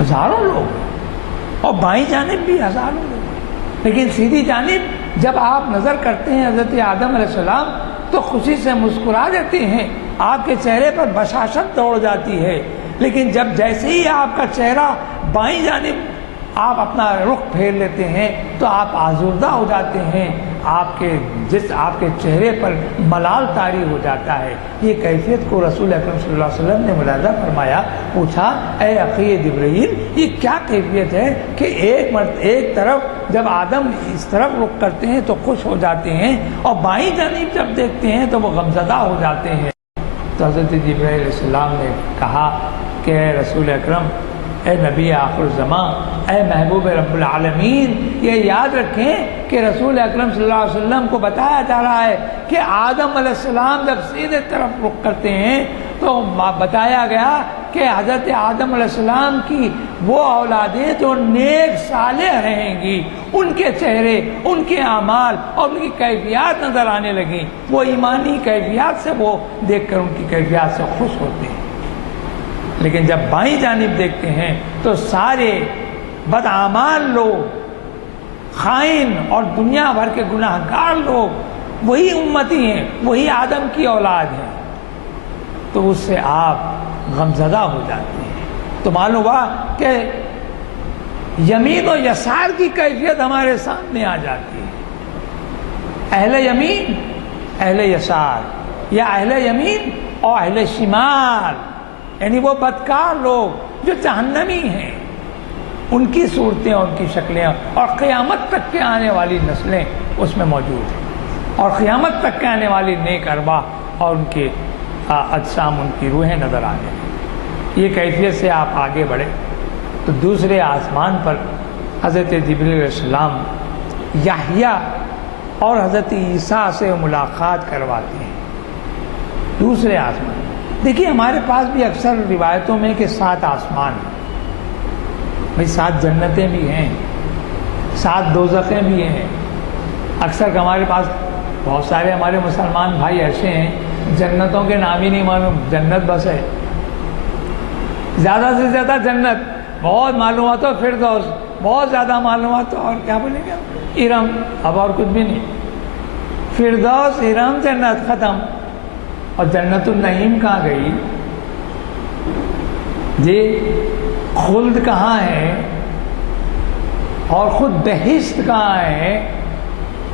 ہزاروں لوگ اور بائیں جانب بھی ہزاروں لوگ، لیکن سیدھی جانب جب آپ نظر کرتے ہیں حضرت آدم علیہ السلام تو خوشی سے مسکرا دیتے ہیں، آپ کے چہرے پر بشاشت دوڑ جاتی ہے. لیکن جب جیسے ہی آپ کا چہرہ بائیں جانب آپ اپنا رخ پھیر لیتے ہیں تو آپ آزردہ ہو جاتے ہیں، آپ کے چہرے پر ملال طاری ہو جاتا ہے. یہ کیفیت کو رسول اکرم صلی اللہ علیہ وسلم نے ملاحظہ فرمایا. پوچھا، اے اخی جبرائیل، یہ کیا کیفیت ہے کہ ایک طرف جب آدم اس طرف رخ کرتے ہیں تو خوش ہو جاتے ہیں اور بائیں جانب جب دیکھتے ہیں تو وہ غمزدہ ہو جاتے ہیں. تو حضرت جبرائیل علیہ السلام نے کہا کہ اے رسول اکرم، اے نبی آخر الزمان، اے محبوب رب العالمین، یہ یاد رکھیں کہ رسول اکرم صلی اللہ علیہ وسلم کو بتایا جا رہا ہے کہ آدم علیہ السلام جب سیدھے طرف رخ کرتے ہیں تو بتایا گیا کہ حضرت آدم علیہ السلام کی وہ اولادیں جو نیک صالح رہیں گی، ان کے چہرے، ان کے اعمال اور ان کی کیفیات نظر آنے لگیں. وہ ایمانی کیفیات سے وہ دیکھ کر ان کی کیفیات سے خوش ہوتے ہیں. لیکن جب بائیں جانب دیکھتے ہیں تو سارے بدعمال لوگ، خائن اور دنیا بھر کے گناہ گار لوگ وہی امتی ہیں، وہی آدم کی اولاد ہیں. تو اس سے آپ غمزدہ ہو جاتے ہیں. تو معلوم ہوا کہ یمین و یسار کی کیفیت ہمارے سامنے آ جاتی ہے. اہل یمین، اہل یسار، یا اہل یمین اور اہل شمال، یعنی وہ بدکار لوگ جو جہنمی ہیں، ان کی صورتیں اور ان کی شکلیں اور قیامت تک کے آنے والی نسلیں اس میں موجود ہیں، اور قیامت تک کے آنے والی نیک ارواح اور ان کے اجسام، ان کی روحیں نظر آنے لگیں. یہ کیفیت سے آپ آگے بڑھے تو دوسرے آسمان پر حضرت جبریل علیہ السلام یحییٰ اور حضرت عیسیٰ سے ملاقات کرواتے ہیں. دوسرے آسمان، دیکھیے ہمارے پاس بھی اکثر روایتوں میں کہ 7 آسمان ہیں. بھئی 7 جنتیں بھی ہیں، 7 دوزخیں بھی ہیں. اکثر ہمارے پاس بہت سارے ہمارے مسلمان بھائی ایسے ہیں جنتوں کے نام ہی نہیں معلوم، جنت بس ہے، زیادہ سے زیادہ جنت، بہت معلومات ہو فردوس، بہت زیادہ معلومات ہو اور کیا بولیں گے ارم، اب اور کچھ بھی نہیں. فردوس، ارم، جنت ختم. اور جنت النعیم کہاں گئی جی؟ خلد کہاں ہے اور خود بہشت کہاں ہے؟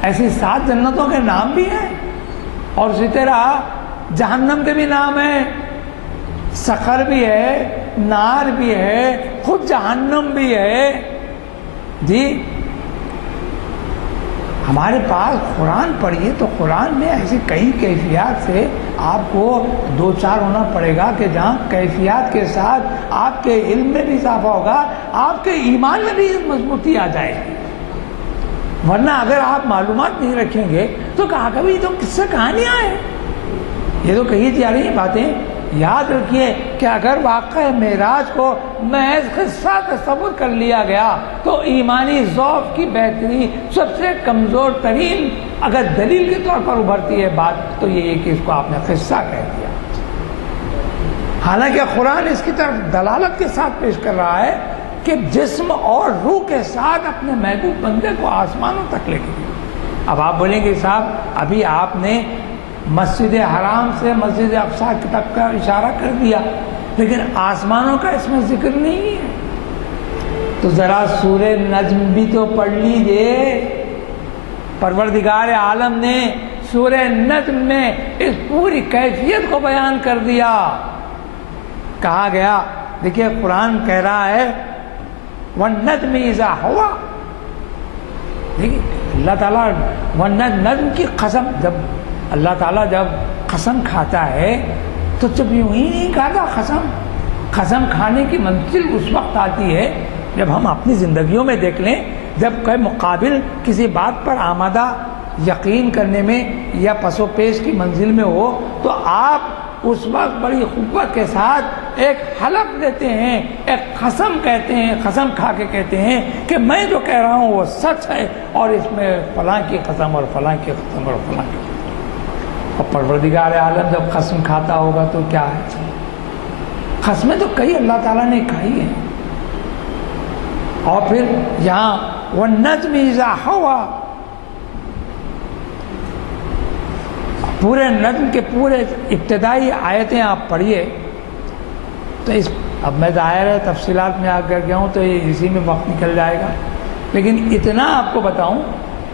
ایسی 7 جنتوں کے نام بھی ہیں. اور اسی طرح جہنم کے بھی نام ہیں، سقر بھی ہے، نار بھی ہے، خود جہنم بھی ہے جی. ہمارے پاس قرآن پڑھیے تو قرآن میں ایسی کئی کیفیات سے آپ کو 2-4 ہونا پڑے گا کہ جہاں کیفیات کے ساتھ آپ کے علم میں بھی اضافہ ہوگا، آپ کے ایمان میں بھی مضبوطی آ جائے گی. ورنہ اگر آپ معلومات نہیں رکھیں گے تو کہا کبھی تو قصہ کہانیاں ہیں، یہ تو کہی جا رہی ہیں باتیں. یاد رکھیے کہ اگر واقعہ معراج کو محض قصہ تصور کر لیا گیا تو ایمانی ذوق کی بہترین سب سے کمزور ترین اگر دلیل کے طور پر ابھرتی ہے بات تو یہ ہے کہ اس کو آپ نے قصہ کہہ دیا. حالانکہ قرآن اس کی طرف دلالت کے ساتھ پیش کر رہا ہے کہ جسم اور روح کے ساتھ اپنے محبوب بندے کو آسمانوں تک لے کے. اب آپ بولیں گے صاحب ابھی آپ نے مسجد حرام سے مسجد اقصی تک کا اشارہ کر دیا لیکن آسمانوں کا اس میں ذکر نہیں ہے. تو ذرا سورہ نجم بھی تو پڑھ لیجئے. پروردگار عالم نے سورہ نجم میں اس پوری کیفیت کو بیان کر دیا. کہا گیا، دیکھیے قرآن کہہ رہا ہے والنجم اذا ہوا. دیکھیے اللہ تعالیٰ نجم کی قسم، جب اللہ تعالیٰ جب قسم کھاتا ہے تو جب یوں ہی نہیں کھاتا قسم کھانے کی منزل اس وقت آتی ہے جب ہم اپنی زندگیوں میں دیکھ لیں، جب کوئی مقابل کسی بات پر آمادہ یقین کرنے میں یا پس و پیش کی منزل میں ہو تو آپ اس وقت بڑی قوت کے ساتھ ایک حلف دیتے ہیں، ایک قسم کہتے ہیں، قسم کھا کے کہتے ہیں کہ میں جو کہہ رہا ہوں وہ سچ ہے، اور اس میں فلاں کی قسم اور فلاں کی قسم اور فلاں کی قسم. اور پروردگار عالم جب قسم کھاتا ہوگا تو کیا ہے؟ قسمیں تو کئی اللہ تعالیٰ نے کھائی ہیں. اور پھر یہاں والنجم اذا ہوا، پورے نجم کے پورے ابتدائی آیتیں آپ پڑھیے تو اب میں ظاہر ہے تفصیلات میں آ کر گیا ہوں تو اسی میں وقت نکل جائے گا، لیکن اتنا آپ کو بتاؤں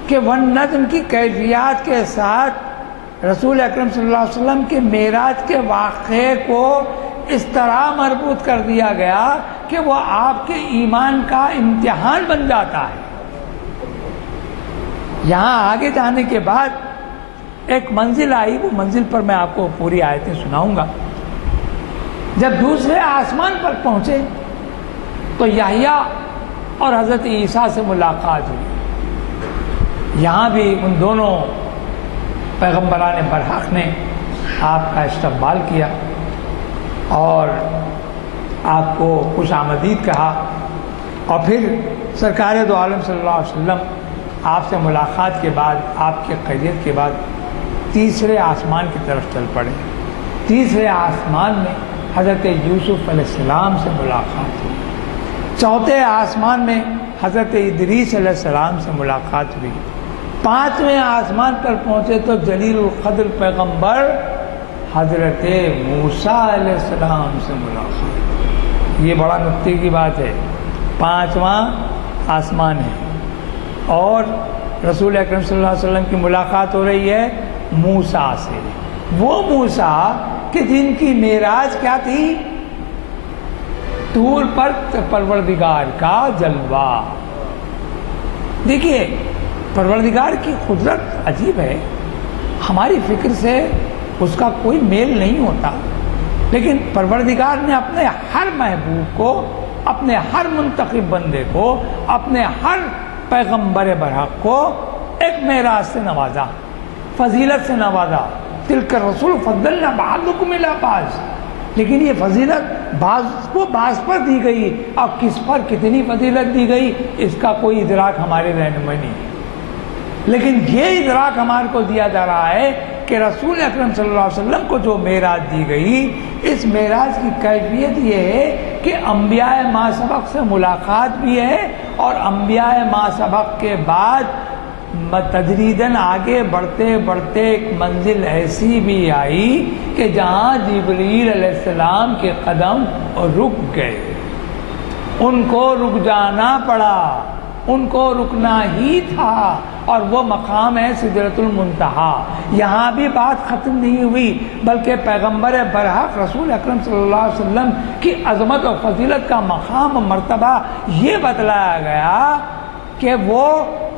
کہ والنجم کی کیفیات کے ساتھ رسول اکرم صلی اللہ علیہ وسلم کے معراج کے واقعے کو اس طرح مربوط کر دیا گیا کہ وہ آپ کے ایمان کا امتحان بن جاتا ہے. یہاں آگے جانے کے بعد ایک منزل آئی، وہ منزل پر میں آپ کو پوری آیتیں سناؤں گا. جب دوسرے آسمان پر پہنچے تو یحییٰ اور حضرت عیسیٰ سے ملاقات ہوئی. یہاں بھی ان دونوں پیغمبران برحق نے آپ کا استقبال کیا اور آپ کو خوش آمدید کہا، اور پھر سرکار دو عالم صلی اللہ علیہ وسلم آپ سے ملاقات کے بعد، آپ کے خیریت کے بعد تیسرے آسمان کی طرف چل پڑے. تیسرے آسمان میں حضرت یوسف علیہ السلام سے ملاقات ہوئی. چوتھے آسمان میں حضرت ادریس علیہ السلام سے ملاقات ہوئی. پانچویں آسمان پر پہنچے تو جلیل القدر پیغمبر حضرت موسیٰ علیہ السلام سے ملاقات. یہ بڑا نکتے کی بات ہے. پانچواں آسمان ہے اور رسول اکرم صلی اللہ علیہ وسلم کی ملاقات ہو رہی ہے موسیٰ سے. وہ موسیٰ کہ جن کی معراج کیا تھی؟ طور پر پروردگار کا جلوہ. دیکھیے پروردگار کی قدرت عجیب ہے، ہماری فکر سے اس کا کوئی میل نہیں ہوتا، لیکن پروردگار نے اپنے ہر محبوب کو، اپنے ہر منتخب بندے کو، اپنے ہر پیغمبر برحق کو ایک معراج سے نوازا، فضیلت سے نوازا. تلک الرسول فضلنا بعضکم علی بعض. لیکن یہ فضیلت بعض کو بعض پر دی گئی، اب کس پر کتنی فضیلت دی گئی اس کا کوئی ادراک ہمارے ذہن میں نہیں. لیکن یہ ادراک ہمارے کو دیا جا رہا ہے کہ رسول اکرم صلی اللہ علیہ وسلم کو جو معراج دی گئی، اس معراج کی کیفیت یہ ہے کہ انبیاء ما سبق سے ملاقات بھی ہے، اور انبیاء ما سبق کے بعد تدریجاً آگے بڑھتے بڑھتے ایک منزل ایسی بھی آئی کہ جہاں جبریل علیہ السلام کے قدم رک گئے. ان کو رک جانا پڑا، ان کو رکنا ہی تھا، اور وہ مقام ہے سدرۃ المنتہا. یہاں بھی بات ختم نہیں ہوئی، بلکہ پیغمبر برحق رسول اکرم صلی اللہ علیہ وسلم کی عظمت و فضیلت کا مقام و مرتبہ یہ بتلایا گیا کہ وہ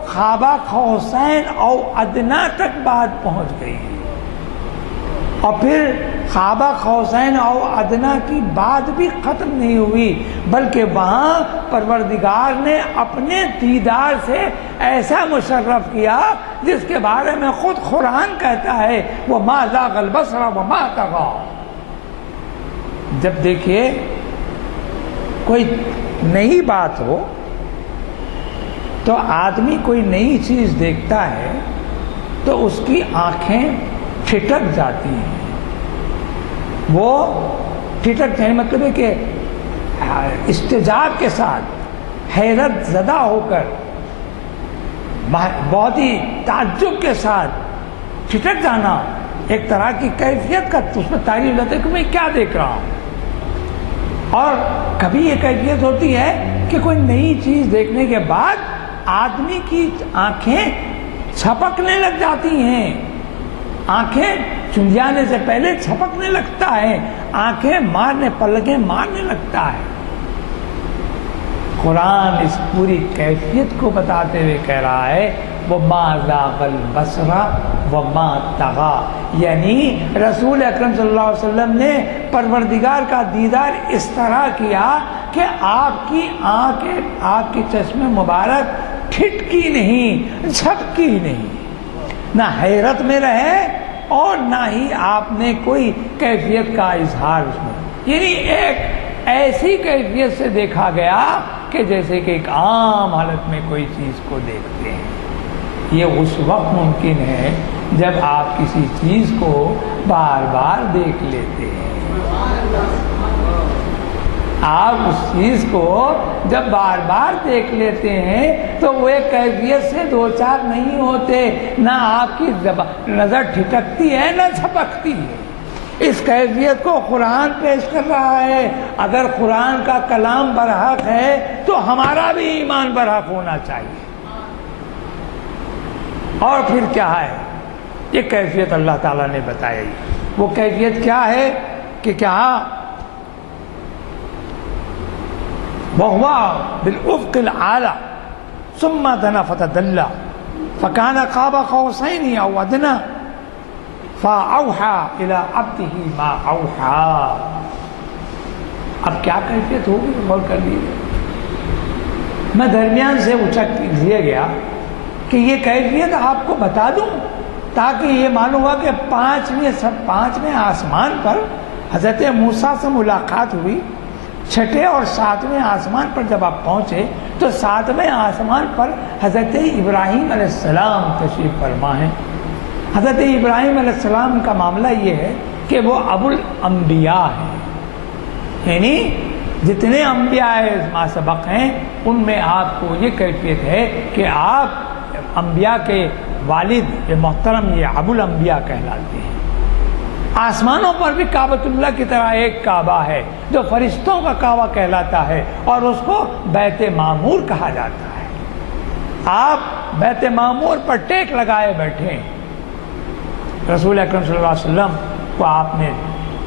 خابہ قوسین او ادنا تک بات پہنچ گئی. اور پھر خابہ قوسین او ادنا کی بات بھی ختم نہیں ہوئی، بلکہ وہاں پروردگار نے اپنے دیدار سے ایسا مشرف کیا جس کے بارے میں خود قرآن کہتا ہے وَمَا زَاغَ الْبَصَرُ وَمَا طَغَىٰ. جب دیکھیے کوئی نئی بات ہو تو آدمی کوئی نئی چیز دیکھتا ہے تو اس کی آنکھیں ٹھٹک جاتی ہیں. وہ ٹھٹک جانے مطلب ہے کہ استعجاب کے ساتھ، حیرت زدہ ہو کر، بہت ہی تعجب کے ساتھ ٹھٹک جانا ایک طرح کی کیفیت کا اس میں تعریف ہوتا ہے کہ میں کیا دیکھ رہا ہوں. اور کبھی یہ کیفیت ہوتی ہے کہ کوئی نئی چیز دیکھنے کے بعد آدمی کی آنکھیں چھپکنے لگ جاتی ہیں. آنکھیں چنجانے سے پہلے چھپکنے لگتا ہے، آنکھیں پلکیں مارنے لگتا ہے. قرآن اس پوری کیفیت کو بتاتے ہوئے کہہ رہا ہے وَمَا زَاغَ الْبَصَرَ وَمَا طَغَىٰ، یعنی رسول اکرم صلی اللہ علیہ وسلم نے پروردگار کا دیدار اس طرح کیا کہ آپ کی آنکھیں، آپ کی چشم مبارک ٹھٹکی نہیں، جھپکی نہیں، نہ حیرت میں رہے اور نہ ہی آپ نے کوئی کیفیت کا اظہار اس میں، یعنی ایک ایسی کیفیت سے دیکھا گیا کہ جیسے کہ ایک عام حالت میں کوئی چیز کو دیکھتے ہیں۔ یہ اس وقت ممکن ہے جب آپ کسی چیز کو بار بار دیکھ لیتے ہیں۔ آپ اس چیز کو جب بار بار دیکھ لیتے ہیں تو وہ ایک کیفیت سے دو چار نہیں ہوتے، نہ آپ کی نظر ٹھٹکتی ہے نہ جھپکتی ہے۔ اس کیفیت کو قرآن پیش کر رہا ہے۔ اگر قرآن کا کلام برحق ہے تو ہمارا بھی ایمان برحق ہونا چاہیے۔ اور پھر کیا ہے یہ کیفیت اللہ تعالیٰ نے بتائی۔ وہ کیفیت کیا ہے کہ کیا وَهُوَ بِالْأُفْقِ الْأَعْلَى ثُمَّ دَنَا فَتَدَلَّى فَكَانَ قَابَ قَوْسَيْنِ أَوْ أَدْنَىٰ فَأَوْحَىٰ إِلَىٰ عَبْدِهِ مَا أَوْحَىٰ۔ اب کیا کیفیت ہوگی غور کر لیجیے۔ میں درمیان سے اچک دیا گیا کہ یہ کیفیت آپ کو بتا دوں تاکہ یہ معلوم ہوا کہ پانچویں آسمان پر حضرت موسیٰ سے ملاقات ہوئی، چھٹے اور ساتویں آسمان پر جب آپ پہنچے تو ساتویں آسمان پر حضرت ابراہیم علیہ السلام تشریف فرما ہیں۔ حضرت ابراہیم علیہ السلام کا معاملہ یہ ہے کہ وہ ابو الانبیاء ہیں، یعنی جتنے انبیاء ما سبق ہیں ان میں آپ کو یہ کیفیت ہے کہ آپ انبیاء کے والد یہ محترم یہ ابو الانبیاء کہلاتے ہیں۔ آسمانوں پر بھی کعبۃ اللہ کی طرح ایک کعبہ ہے جو فرشتوں کا کعبہ کہلاتا ہے اور اس کو بیت معمور کہا جاتا ہے۔ آپ بیت معمور پر ٹیک لگائے بیٹھے ہیں۔ رسول اکرم صلی اللہ علیہ وسلم کو آپ نے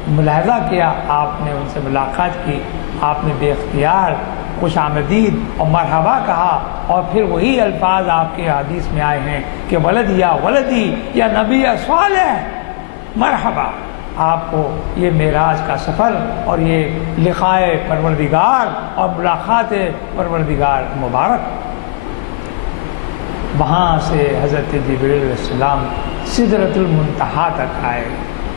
ملاحظہ کیا، آپ نے ان سے ملاقات کی، آپ نے بے اختیار خوش آمدید اور مرحبا کہا، اور پھر وہی الفاظ آپ کے حدیث میں آئے ہیں کہ ولدی یا ولدی یا نبی صالح مرحبا۔ آپ کو یہ معراج کا سفر اور یہ لقائے پروردگار اور ملاقات پروردگار مبارک۔ وہاں سے حضرت جبریل علیہ السلام سدرۃ المنتہا تک آئے۔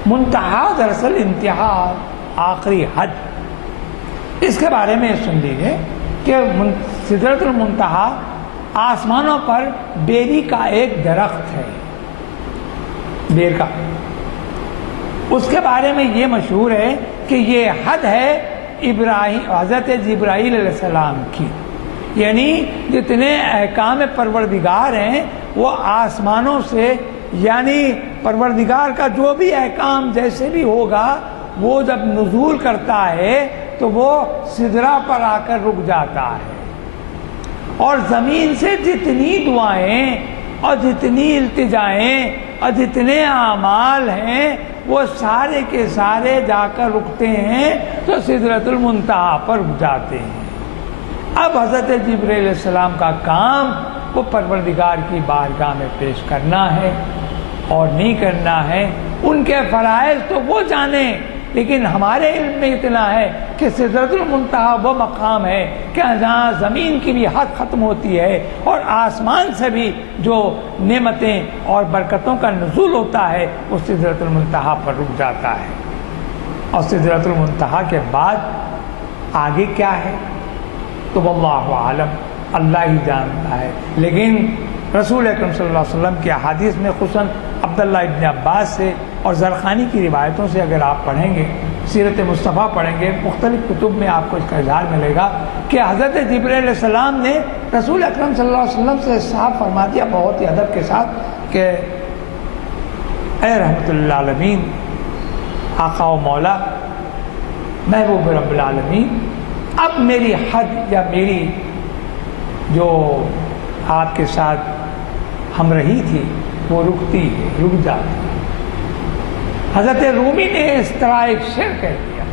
منتہا دراصل انتہا، آخری حد۔ اس کے بارے میں سن لیجیے کہ سدرۃ المنتہا آسمانوں پر بیری کا ایک درخت ہے، بیر کا۔ اس کے بارے میں یہ مشہور ہے کہ یہ حد ہے حضرت جبرائیل علیہ السلام کی، یعنی جتنے احکام پروردگار ہیں وہ آسمانوں سے، یعنی پروردگار کا جو بھی احکام جیسے بھی ہوگا وہ جب نزول کرتا ہے تو وہ سدرہ پر آ کر رک جاتا ہے، اور زمین سے جتنی دعائیں اور جتنی التجائیں اور جتنے اعمال ہیں وہ سارے کے سارے جا کر رکتے ہیں تو سدرۃ المنتہا پر رک جاتے ہیں۔ اب حضرت جبرائیل علیہ السلام کا کام وہ پروردگار کی بارگاہ میں پیش کرنا ہے اور نہیں کرنا ہے۔ ان کے فرائض تو وہ جانیں، لیکن ہمارے علم میں اتنا ہے کہ سدرۃ المنتہا وہ مقام ہے کہ جہاں زمین کی بھی حد ختم ہوتی ہے اور آسمان سے بھی جو نعمتیں اور برکتوں کا نزول ہوتا ہے وہ سدرۃ المنتہا پر رک جاتا ہے۔ اور سدرۃ المنتہا کے بعد آگے کیا ہے تو واللہ عالم، اللہ ہی جانتا ہے۔ لیکن رسول اکرم صلی اللہ علیہ وسلم کی احادیث میں خصوصاً عبداللہ ابن عباس سے اور زرخانی کی روایتوں سے اگر آپ پڑھیں گے، سیرت مصطفیٰ پڑھیں گے، مختلف کتب میں آپ کو اس کا اظہار ملے گا کہ حضرت جبرائیل علیہ السلام نے رسول اکرم صلی اللہ علیہ وسلم سے صاف فرما دیا بہت ہی ادب کے ساتھ کہ اے رحمت للعالمین، آقا و مولا، محبوب رب العالمین، اب میری حد یا میری جو آپ کے ساتھ ہم رہی تھی وہ رکتی ہے، رک جاتی ہے۔ حضرت رومی نے اس طرح ایک شعر کہہ دیا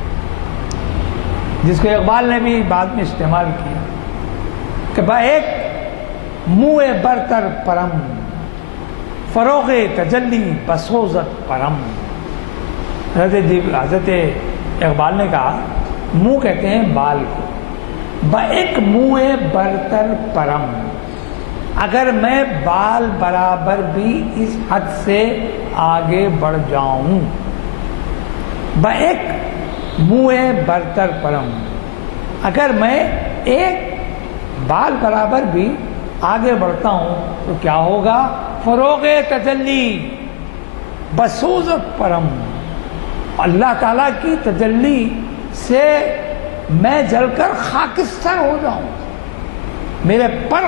جس کو اقبال نے بھی بعد میں استعمال کیا کہ با ایک منہ برتر پرم، فروغ تجلی بسوزت پرم۔ حضرت اقبال نے کہا منہ کہتے ہیں بال کو، با ایک منہ برتر پرم، اگر میں بال برابر بھی اس حد سے آگے بڑھ جاؤں، با ایک منہ برتر پرم، اگر میں ایک بال برابر بھی آگے بڑھتا ہوں تو کیا ہوگا؟ فروغ تجلی بسوزت پرم، اللہ تعالیٰ کی تجلی سے میں جل کر خاکستر ہو جاؤں، میرے پر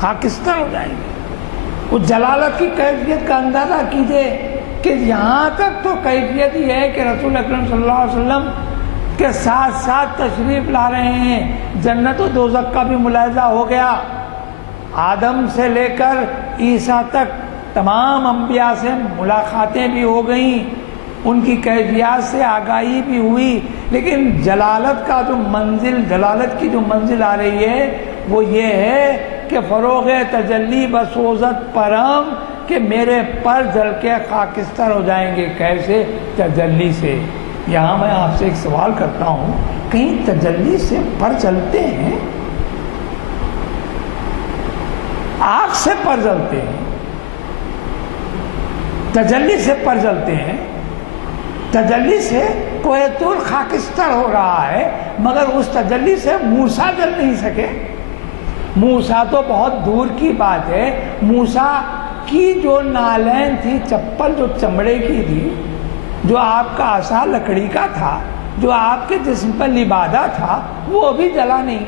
خاکستر ہو جائیں گے۔ اس جلالت کی کیفیت کا اندازہ کیجئے کہ یہاں تک تو کیفیت یہ ہے کہ رسول اکرم صلی اللہ علیہ وسلم کے ساتھ ساتھ تشریف لا رہے ہیں، جنت و دوزخ کا بھی ملاحظہ ہو گیا، آدم سے لے کر عیسیٰ تک تمام انبیاء سے ملاقاتیں بھی ہو گئیں، ان کی کیفیات سے آگاہی بھی ہوئی، لیکن جلالت کا جو منزل، جلالت کی جو منزل آ رہی ہے وہ یہ ہے کہ فروغ تجلی بسوزت پرم، کہ میرے پر جل کے خاکستر ہو جائیں گے۔ کیسے؟ تجلی سے۔ یہاں میں آپ سے ایک سوال کرتا ہوں، کہیں تجلی سے پر جلتے ہیں؟ آگ سے پر جلتے ہیں، تجلی سے پر جلتے ہیں، تجلی سے کوہ طور خاکستر ہو رہا ہے، مگر اس تجلی سے موسیٰ جل نہیں سکے۔ موسیٰ تو بہت دور کی بات ہے، موسیٰ کی جو نالین تھی، چپل جو چمڑے کی تھی، جو آپ کا عصا لکڑی کا تھا، جو آپ کے جسم پر لبادہ تھا، وہ بھی جلا نہیں۔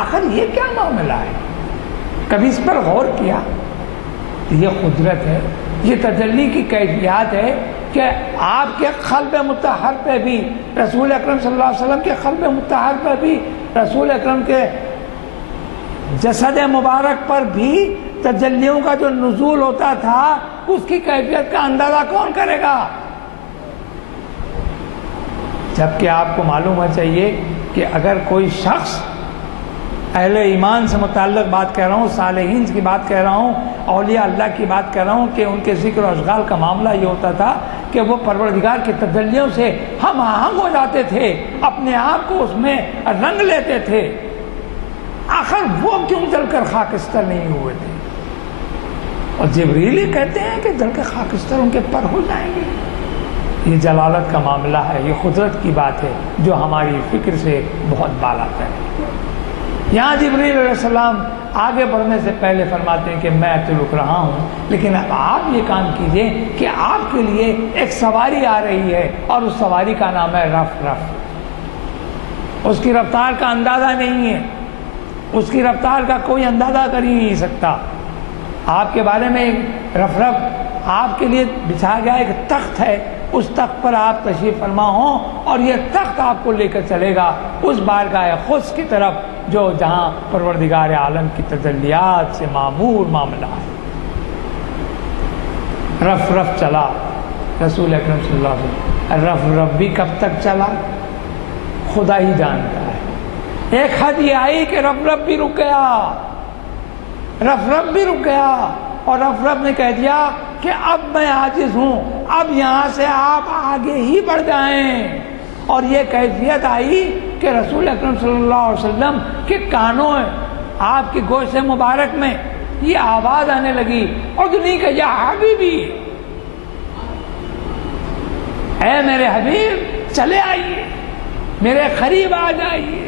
آخر یہ کیا معاملہ ہے؟ کبھی اس پر غور کیا؟ یہ قدرت ہے، یہ تجلی کی کیفیات ہے کہ آپ کے قلب مطہر پہ بھی، رسول اکرم صلی اللہ علیہ وسلم کے قلب مطہر پہ بھی، رسول اکرم کے جسد مبارک پر بھی تجلیوں کا جو نزول ہوتا تھا، اس کی کیفیت کا اندازہ کون کرے گا؟ جبکہ آپ کو معلوم ہے چاہیے کہ اگر کوئی شخص، اہل ایمان سے متعلق بات کہہ رہا ہوں، صالحین کی بات کہہ رہا ہوں، اولیاء اللہ کی بات کہہ رہا ہوں، کہ ان کے ذکر و اشغال کا معاملہ یہ ہوتا تھا کہ وہ پروردگار کی تجلیوں سے ہم آہنگ ہو جاتے تھے، اپنے آپ کو اس میں رنگ لیتے تھے۔ آخر وہ کیوں جل کر خاکستر نہیں ہوئے تھے؟ اور جبریل ہی کہتے ہیں کہ جل کے خاکستر ان کے پر ہو جائیں گے۔ یہ جلالت کا معاملہ ہے، یہ قدرت کی بات ہے جو ہماری فکر سے بہت بالا ہے۔ یہاں جبریل علیہ السلام آگے بڑھنے سے پہلے فرماتے ہیں کہ میں تو رک رہا ہوں، لیکن اب آپ یہ کام کیجئے کہ آپ کے لیے ایک سواری آ رہی ہے، اور اس سواری کا نام ہے رف رف۔ اس کی رفتار کا اندازہ نہیں ہے، اس کی رفتار کا کوئی اندازہ کر ہی نہیں سکتا۔ آپ کے بارے میں رف رف آپ کے لیے بچھا گیا ایک تخت ہے، اس تخت پر آپ تشریف فرما ہوں، اور یہ تخت آپ کو لے کر چلے گا اس بارگاہ خدا کی طرف جو جہاں پروردگار عالم کی تجلیات سے معمور معاملہ ہے۔ رف رف چلا رسول اکرم صلی اللہ علیہ وسلم۔ رف رف بھی کب تک چلا خدا ہی جانتا ہے۔ ایک حد یہ آئی کہ رف رف بھی رک گیا، رف رف بھی رک گیا، اور رف رف نے کہہ دیا کہ اب میں عاجز ہوں، اب یہاں سے آپ آگے ہی بڑھ جائیں۔ اور یہ کیفیت آئی کہ رسول اکرم صلی اللہ علیہ وسلم کے کانوں میں، آپ کی گوشت مبارک میں یہ آواز آنے لگی، ادنی کہ یا حبیبی، اے میرے حبیب چلے آئیے، میرے قریب آ جائیے،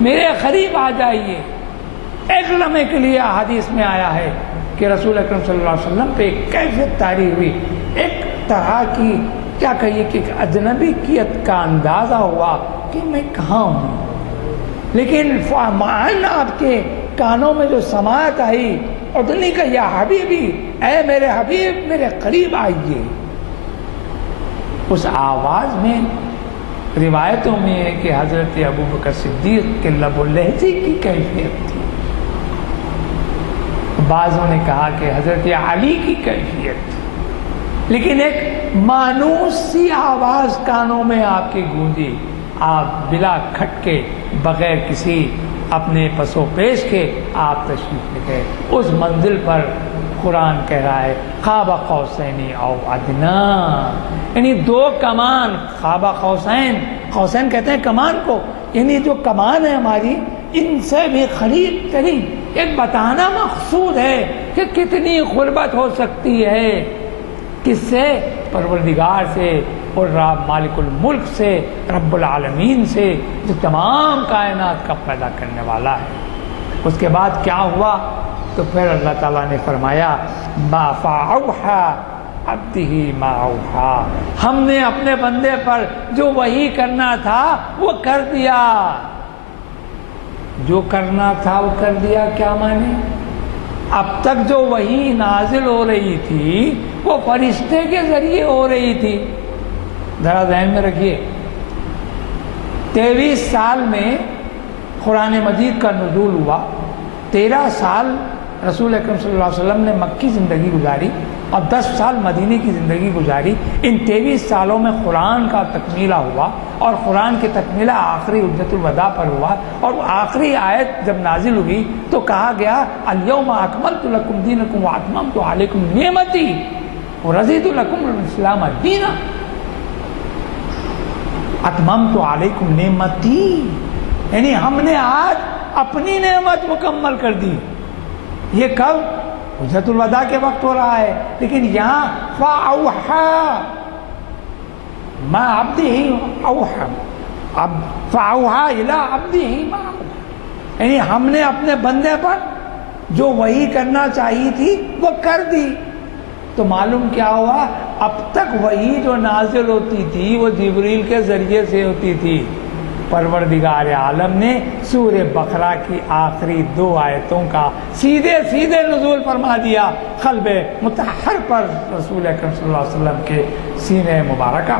میرے قریب آ جائیے۔ ایک لمحے کے لیے حدیث میں آیا ہے کہ رسول اکرم صلی اللہ علیہ وسلم پہ ایک کیفیت طاری ہوئی، ایک طرح کی کیا کہیے کہ اجنبیت کا اندازہ ہوا کہ میں کہاں ہوں، لیکن معین آپ کے کانوں میں جو سماعت آئی، ادنی کا یا حبیبی، اے میرے حبیب میرے قریب آئیے۔ اس آواز میں روایتوں میں ہے کہ حضرت ابوبکر صدیق کے لب و لہجے کی کیفیت تھی، بعضوں نے کہا کہ حضرت علی کی کیفیت تھی، لیکن ایک مانوس سی آواز کانوں میں آپ کی گونجی، آپ بلا کھٹکے بغیر کسی اپنے پس و پیش کے آپ تشریف لے گئے. اس منزل پر قرآن کہہ رہا ہے قاب قوسین او ادنا، یعنی دو کمان. قاب قوسین، قوسین کہتے ہیں کمان کو، یعنی جو کمان ہے ہماری ان سے بھی قریب ترین. ایک بتانا مقصود ہے کہ کتنی قربت ہو سکتی ہے کس سے؟ پروردگار سے اور رب مالک الملک سے، رب العالمین سے، جو تمام کائنات کا پیدا کرنے والا ہے. اس کے بعد کیا ہوا؟ تو پھر اللہ تعالیٰ نے فرمایا ما فاوحا عبدہ ما اوحا، ہم نے اپنے بندے پر جو وحی کرنا تھا وہ کر دیا. جو کرنا تھا وہ کر دیا کیا معنی؟ اب تک جو وحی نازل ہو رہی تھی وہ فرشتے کے ذریعے ہو رہی تھی. ذرا ذہن میں رکھیے 23 سال میں قرآن مجید کا نزول ہوا. 13 سال رسول اکرم صلی اللہ علیہ وسلم نے مکی زندگی گزاری اور 10 سال مدینے کی زندگی گزاری. ان 23 سالوں میں قرآن کا تکمیلہ ہوا اور قرآن کی تکمیلہ آخری حجۃ الوداع پر ہوا. اور آخری آیت جب نازل ہوئی تو کہا گیا الیوم اکملت لکم دینکم واتممت علیکم نعمتی ورضیت لکم الاسلام دینا. اتممت علیکم نعمتی، یعنی ہم نے آج اپنی نعمت مکمل کر دی. یہ کب؟ حجۃ الوداع کے وقت ہو رہا ہے. لیکن یہاں فاوحا ما عبدہ اوحا، اب فاوحا الی عبدہ ما اوحا، یعنی ہم نے اپنے بندے پر جو وحی کرنا چاہیے تھی وہ کر دی. تو معلوم کیا ہوا؟ اب تک وحی جو نازل ہوتی تھی وہ جبریل کے ذریعے سے ہوتی تھی. پروردگار عالم نے سورہ بقرہ کی آخری 2 آیتوں کا سیدھے نزول فرما دیا قلب مطہر پر، رسول اکرم صلی اللہ علیہ وسلم کے سینے مبارکہ.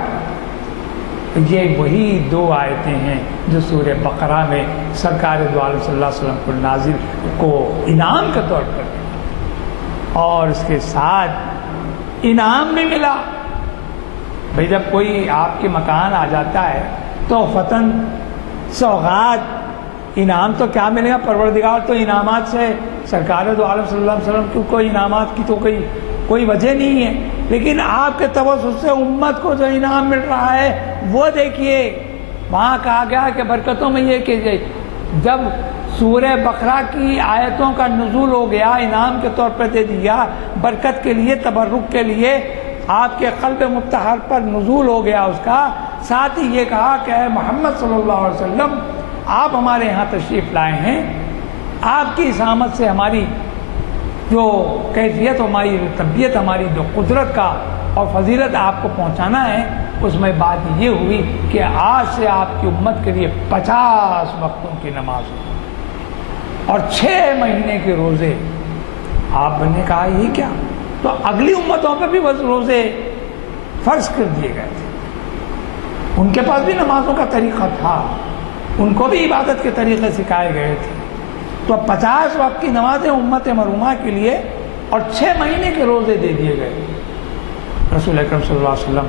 یہ وہی 2 آیتیں ہیں جو سورہ بقرہ میں سرکار دو عالم صلی اللہ علیہ وسلم کو نازل کو انعام کے طور پر، اور اس کے ساتھ انعام بھی ملا. بھئی جب کوئی آپ کے مکان آ جاتا ہے تو فتن سوغات انعام تو کیا ملے گا؟ پروردگار تو انعامات سے، سرکار دو عالم صلی اللہ علیہ وسلم کی کوئی انعامات کی تو کوئی وجہ نہیں ہے. لیکن آپ کے توسط سے امت کو جو انعام مل رہا ہے وہ دیکھیے. وہاں کہا گیا کہ برکتوں میں یہ کہ جب سورہ بقرہ کی آیتوں کا نزول ہو گیا، انعام کے طور پر دے دیا، برکت کے لیے، تبرک کے لیے آپ کے قلب مطہر پر نزول ہو گیا اس کا. ساتھ ہی یہ کہا کہ اے محمد صلی اللہ علیہ وسلم آپ ہمارے یہاں تشریف لائے ہیں، آپ کی اسامت سے ہماری جو کیفیت، ہماری طبیعت، ہماری جو قدرت کا اور فضیلت آپ کو پہنچانا ہے. اس میں بات یہ ہوئی کہ آج سے آپ کی امت کے لیے 50 وقتوں کی نماز اور 6 مہینے کے روزے. آپ نے کہا یہ کیا؟ تو اگلی امتوں پہ بھی بس روزے فرض کر دیے گئے تھے. ان کے پاس بھی نمازوں کا طریقہ تھا، ان کو بھی عبادت کے طریقے سکھائے گئے تھے. تو 50 وقت کی نمازیں امت مرحومہ کے لیے اور 6 مہینے کے روزے دے دیے گئے. رسول اکرم صلی اللہ علیہ وسلم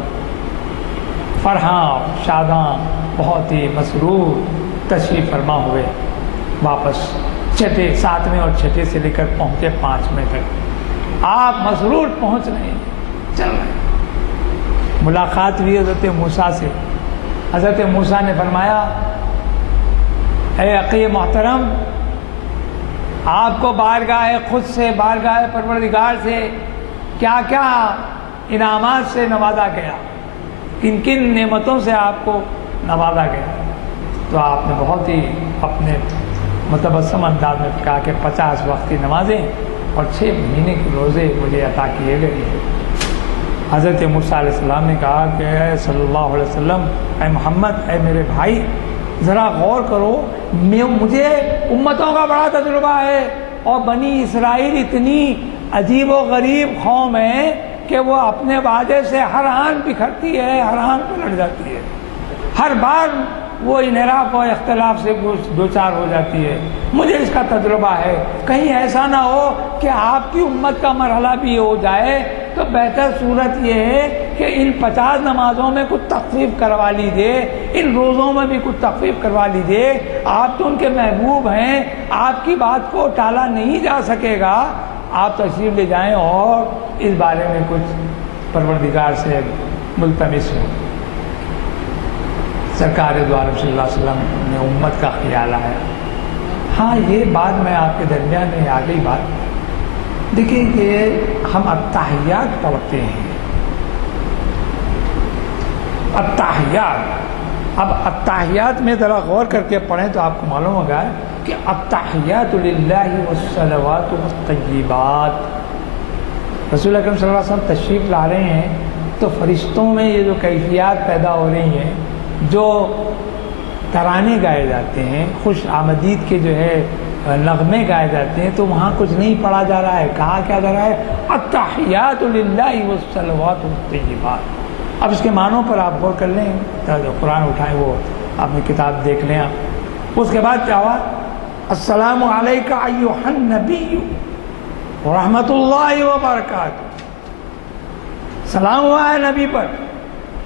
فرحاں شاداں بہت ہی مسرور تشریف فرما ہوئے واپس 7ویں اور 6 سے لے کر پہنچے 5ویں تک. آپ مسرور پہنچ رہے ہیں، چل رہے ہیں. ملاقات ہوئی حضرت موسیٰ سے. حضرت موسیٰ نے فرمایا اے عقی محترم، آپ کو بارگاہ خود سے، بارگاہ پروردگار سے کیا کیا انعامات سے نوازا گیا، کن کن نعمتوں سے آپ کو نوازا گیا. تو آپ نے بہت ہی اپنے متبسم انداز میں کہا کہ 50 وقت کی نمازیں اور 6 مہینے کے روزے مجھے عطا کیے گئے ہیں. حضرت موسیٰ علیہ السلام نے کہا کہ اے صلی اللہ علیہ وسلم، اے محمد، اے میرے بھائی، ذرا غور کرو، مجھے امتوں کا بڑا تجربہ ہے، اور بنی اسرائیل اتنی عجیب و غریب قوم ہے کہ وہ اپنے وعدے سے ہر آن بکھرتی ہے، ہر آن پلٹ جاتی ہے، ہر بار وہ انحراف و اختلاف سے دوچار ہو جاتی ہے. مجھے اس کا تجربہ ہے. کہیں ایسا نہ ہو کہ آپ کی امت کا مرحلہ بھی ہو جائے تو بہتر صورت یہ ہے کہ ان 50 نمازوں میں کچھ تخفیف کروا لیجیے، ان روزوں میں بھی کچھ تخفیف کروا لیجیے۔ آپ تو ان کے محبوب ہیں، آپ کی بات کو ٹالا نہیں جا سکے گا، آپ تشریف لے جائیں اور اس بارے میں کچھ پروردگار سے ملتمس ہو۔ سرکار دو عالم صلی اللہ علیہ وسلم نے امت کا خیال آیا۔ ہاں یہ بات میں آپ کے درمیان میں آ گئی بات، دیکھیں کہ ہم التحیات پڑھتے ہیں، التحیات، اب التحیات میں ذرا غور کر کے پڑھیں تو آپ کو معلوم ہوگا کہ التحیات للہ والصلوات والطیبات، رسول اکرم صلی اللہ علیہ وسلم تشریف لا رہے ہیں تو فرشتوں میں یہ جو کیفیات پیدا ہو رہی ہیں، جو ترانے گائے جاتے ہیں، خوش آمدید کے جو ہے نغمے گائے جاتے ہیں، تو وہاں کچھ نہیں پڑھا جا رہا ہے، کہا کیا جا رہا ہے؟ التحیات للہ والصلوات والطیبات۔ اب اس کے معنوں پر آپ غور کر لیں، جو قرآن اٹھائیں وہ اپنی کتاب دیکھ لیں آپ۔ اس کے بعد کیا ہوا؟ السلام علیکہ ایھا النبی ورحمۃ اللہ وبرکاتہ، سلام ہوا ہے نبی پر،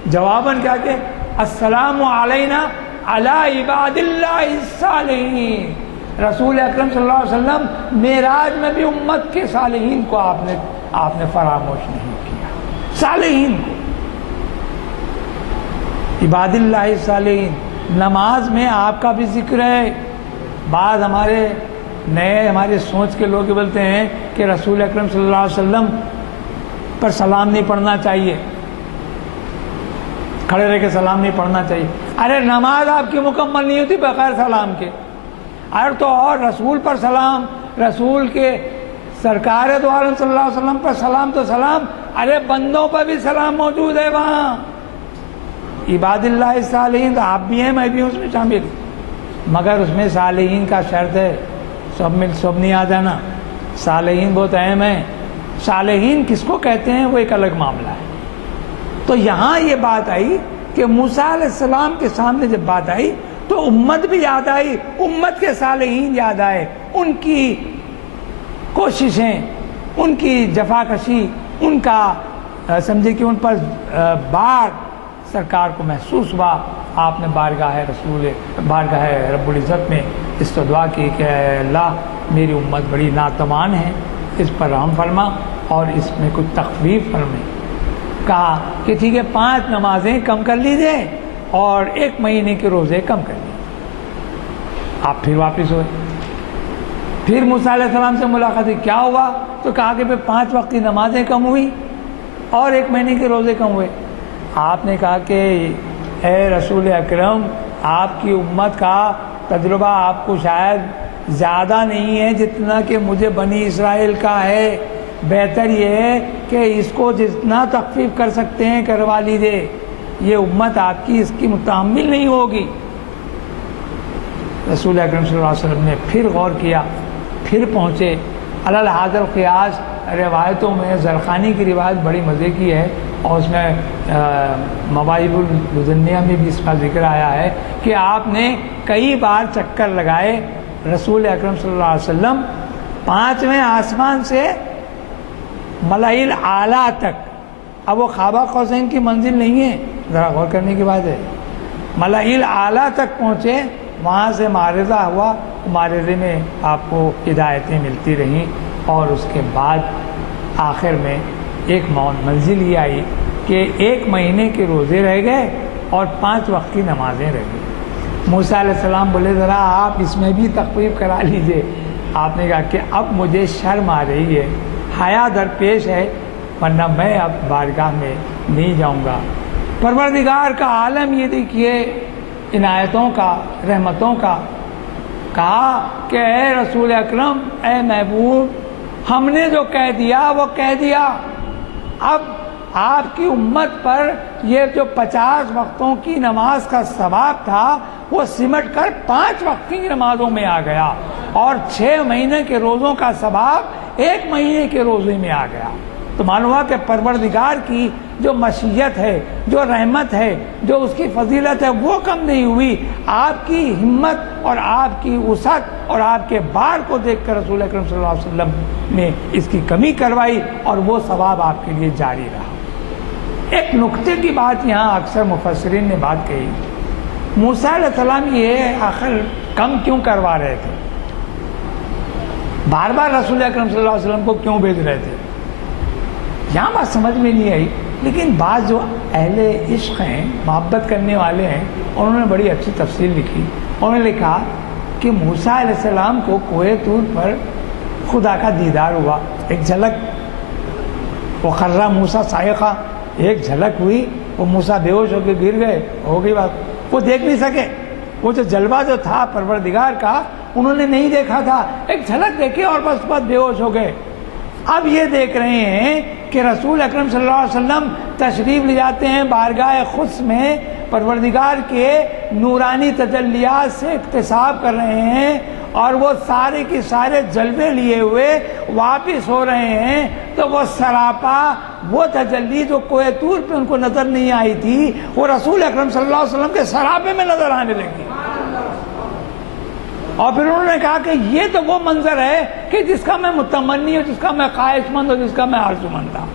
جواباً کیا کہ السلام علینا علی عباد اللہ الصالحین۔ رسول اکرم صلی اللہ علیہ وسلم معراج میں بھی امت کے صالحین کو آپ نے فراموش نہیں کیا، صالحین کو، عباد اللہ الصالحین۔ نماز میں آپ کا بھی ذکر ہے۔ بعض ہمارے سوچ کے لوگ بولتے ہیں کہ رسول اکرم صلی اللہ علیہ وسلم پر سلام نہیں پڑھنا چاہیے، کھڑے رہ کے سلام نہیں پڑھنا چاہیے۔ ارے نماز آپ کی مکمل نہیں ہوتی بغیر سلام کے، اور تو اور رسول پر سلام، رسول کے سرکار دو عالم صلی اللہ علیہ وسلم پر سلام تو سلام، ارے بندوں پر بھی سلام موجود ہے وہاں، عباد اللہ الصالحین، تو آپ بھی ہیں میں بھی ہوں اس میں شامل، مگر اس میں صالحین کا شرط ہے، سب نہیں آ جانا، صالحین بہت اہم ہیں۔ صالحین کس کو کہتے ہیں وہ ایک الگ معاملہ ہے۔ تو یہاں یہ بات آئی کہ موسیٰ علیہ السلام کے سامنے جب بات آئی تو امت بھی یاد آئی، امت کے صالحین یاد آئے، ان کی کوششیں، ان کی جفاکشی، ان کا سمجھے کہ ان پر بار سرکار کو محسوس ہوا۔ آپ نے بارگاہ رب العزت میں استدعا کی کہ اے اللہ میری امت بڑی ناتوان ہے، اس پر رحم فرما اور اس میں کچھ تخفیف فرمائے۔ کہا کہ ٹھیک ہے 5 نمازیں کم کر لیجئے اور 1 مہینے کے روزے کم کر لیجئے۔ آپ پھر واپس ہوئے، پھر موسیٰ علیہ السلام سے ملاقات ہوئی، کیا ہوا؟ تو کہا کہ 5 وقت کی نمازیں کم ہوئی اور 1 مہینے کے روزے کم ہوئے۔ آپ نے کہا کہ اے رسول اکرم، آپ کی امت کا تجربہ آپ کو شاید زیادہ نہیں ہے جتنا کہ مجھے بنی اسرائیل کا ہے، بہتر یہ ہے کہ اس کو جتنا تخفیف کر سکتے ہیں کروا لیجیے، یہ امت آپ کی اس کی متحمل نہیں ہوگی۔ رسول اکرم صلی اللہ علیہ وسلم نے پھر غور کیا، پھر پہنچے علی الحاضر قیاس۔ روایتوں میں زرخانی کی روایت بڑی مزے کی ہے اور اس میں مواہب اللدنیہ میں بھی اس کا ذکر آیا ہے کہ آپ نے کئی بار چکر لگائے، رسول اکرم صلی اللہ علیہ وسلم 5ویں آسمان سے ملائل اعلیٰ تک، اب وہ خابہ قوسین کی منزل نہیں ہے، ذرا غور کرنے کی بات ہے، ملائل اعلیٰ تک پہنچے، وہاں سے معرضہ ہوا، معرضے میں آپ کو ہدایتیں ملتی رہیں اور اس کے بعد آخر میں ایک منزل یہ آئی کہ 1 مہینے کے روزے رہ گئے اور 5 وقت کی نمازیں رہ گئی۔ موسیٰ علیہ السلام بولے ذرا آپ اس میں بھی تخفیف کرا لیجئے۔ آپ نے کہا کہ اب مجھے شرم آ رہی ہے، حیا درپیش ہے، ورنہ میں اب بارگاہ میں نہیں جاؤں گا۔ پروردگار کا عالم یہ دیکھیے، عنایتوں کا، رحمتوں کا۔ کہا کہ اے رسول اکرم، اے محبوب، ہم نے جو کہہ دیا وہ کہہ دیا، اب آپ کی امت پر یہ جو 50 وقتوں کی نماز کا ثواب تھا وہ سمٹ کر 5 وقت کی نمازوں میں آ گیا، اور 6 مہینے کے روزوں کا ثواب 1 مہینے کے روزے میں آ گیا۔ تو معلوم ہوا کہ پروردگار کی جو مشیت ہے، جو رحمت ہے، جو اس کی فضیلت ہے، وہ کم نہیں ہوئی. آپ کی ہمت اور آپ کی وسعت اور آپ کے بار کو دیکھ کر رسول اکرم صلی اللہ علیہ وسلم نے اس کی کمی کروائی اور وہ ثواب آپ کے لیے جاری رہا. ایک نقطے کی بات یہاں اکثر مفسرین نے بات کہی، موسیٰ علیہ السلام یہ آخر کم کیوں کروا رہے تھے؟ بار بار رسول اکرم صلی اللہ علیہ وسلم کو کیوں بھیج رہے تھے؟ یہاں بات سمجھ میں نہیں آئی. لیکن بعض جو اہل عشق ہیں، محبت کرنے والے ہیں، انہوں نے بڑی اچھی تفصیل لکھی. انہوں نے لکھا کہ موسیٰ علیہ السلام کو کوہ طور پر خدا کا دیدار ہوا، ایک جھلک. وہ خرّ موسیٰ صاعقہ، ایک جھلک ہوئی، وہ موسیٰ بے ہوش ہو کے گر گئے، ہو گئی بات. وہ دیکھ نہیں سکے، وہ جو جلوہ جو تھا پروردگار کا انہوں نے نہیں دیکھا تھا. ایک جھلک دیکھی اور بس بے ہوش ہو گئے. اب یہ دیکھ رہے ہیں کہ رسول اکرم صلی اللہ علیہ وسلم تشریف لے جاتے ہیں بارگاہ قدس میں، پروردگار کے نورانی تجلیات سے اکتساب کر رہے ہیں اور وہ سارے کے سارے جلوے لیے ہوئے واپس ہو رہے ہیں. تو وہ سراپا وہ تجلی جو کوہ طور پہ ان کو نظر نہیں آئی تھی، وہ رسول اکرم صلی اللہ علیہ وسلم کے سراپے میں نظر آنے لگی. اور پھر انہوں نے کہا کہ یہ تو وہ منظر ہے کہ جس کا میں متمنی ہوں، جس کا میں خواہش مند ہوں، جس کا میں آرزومند تھا.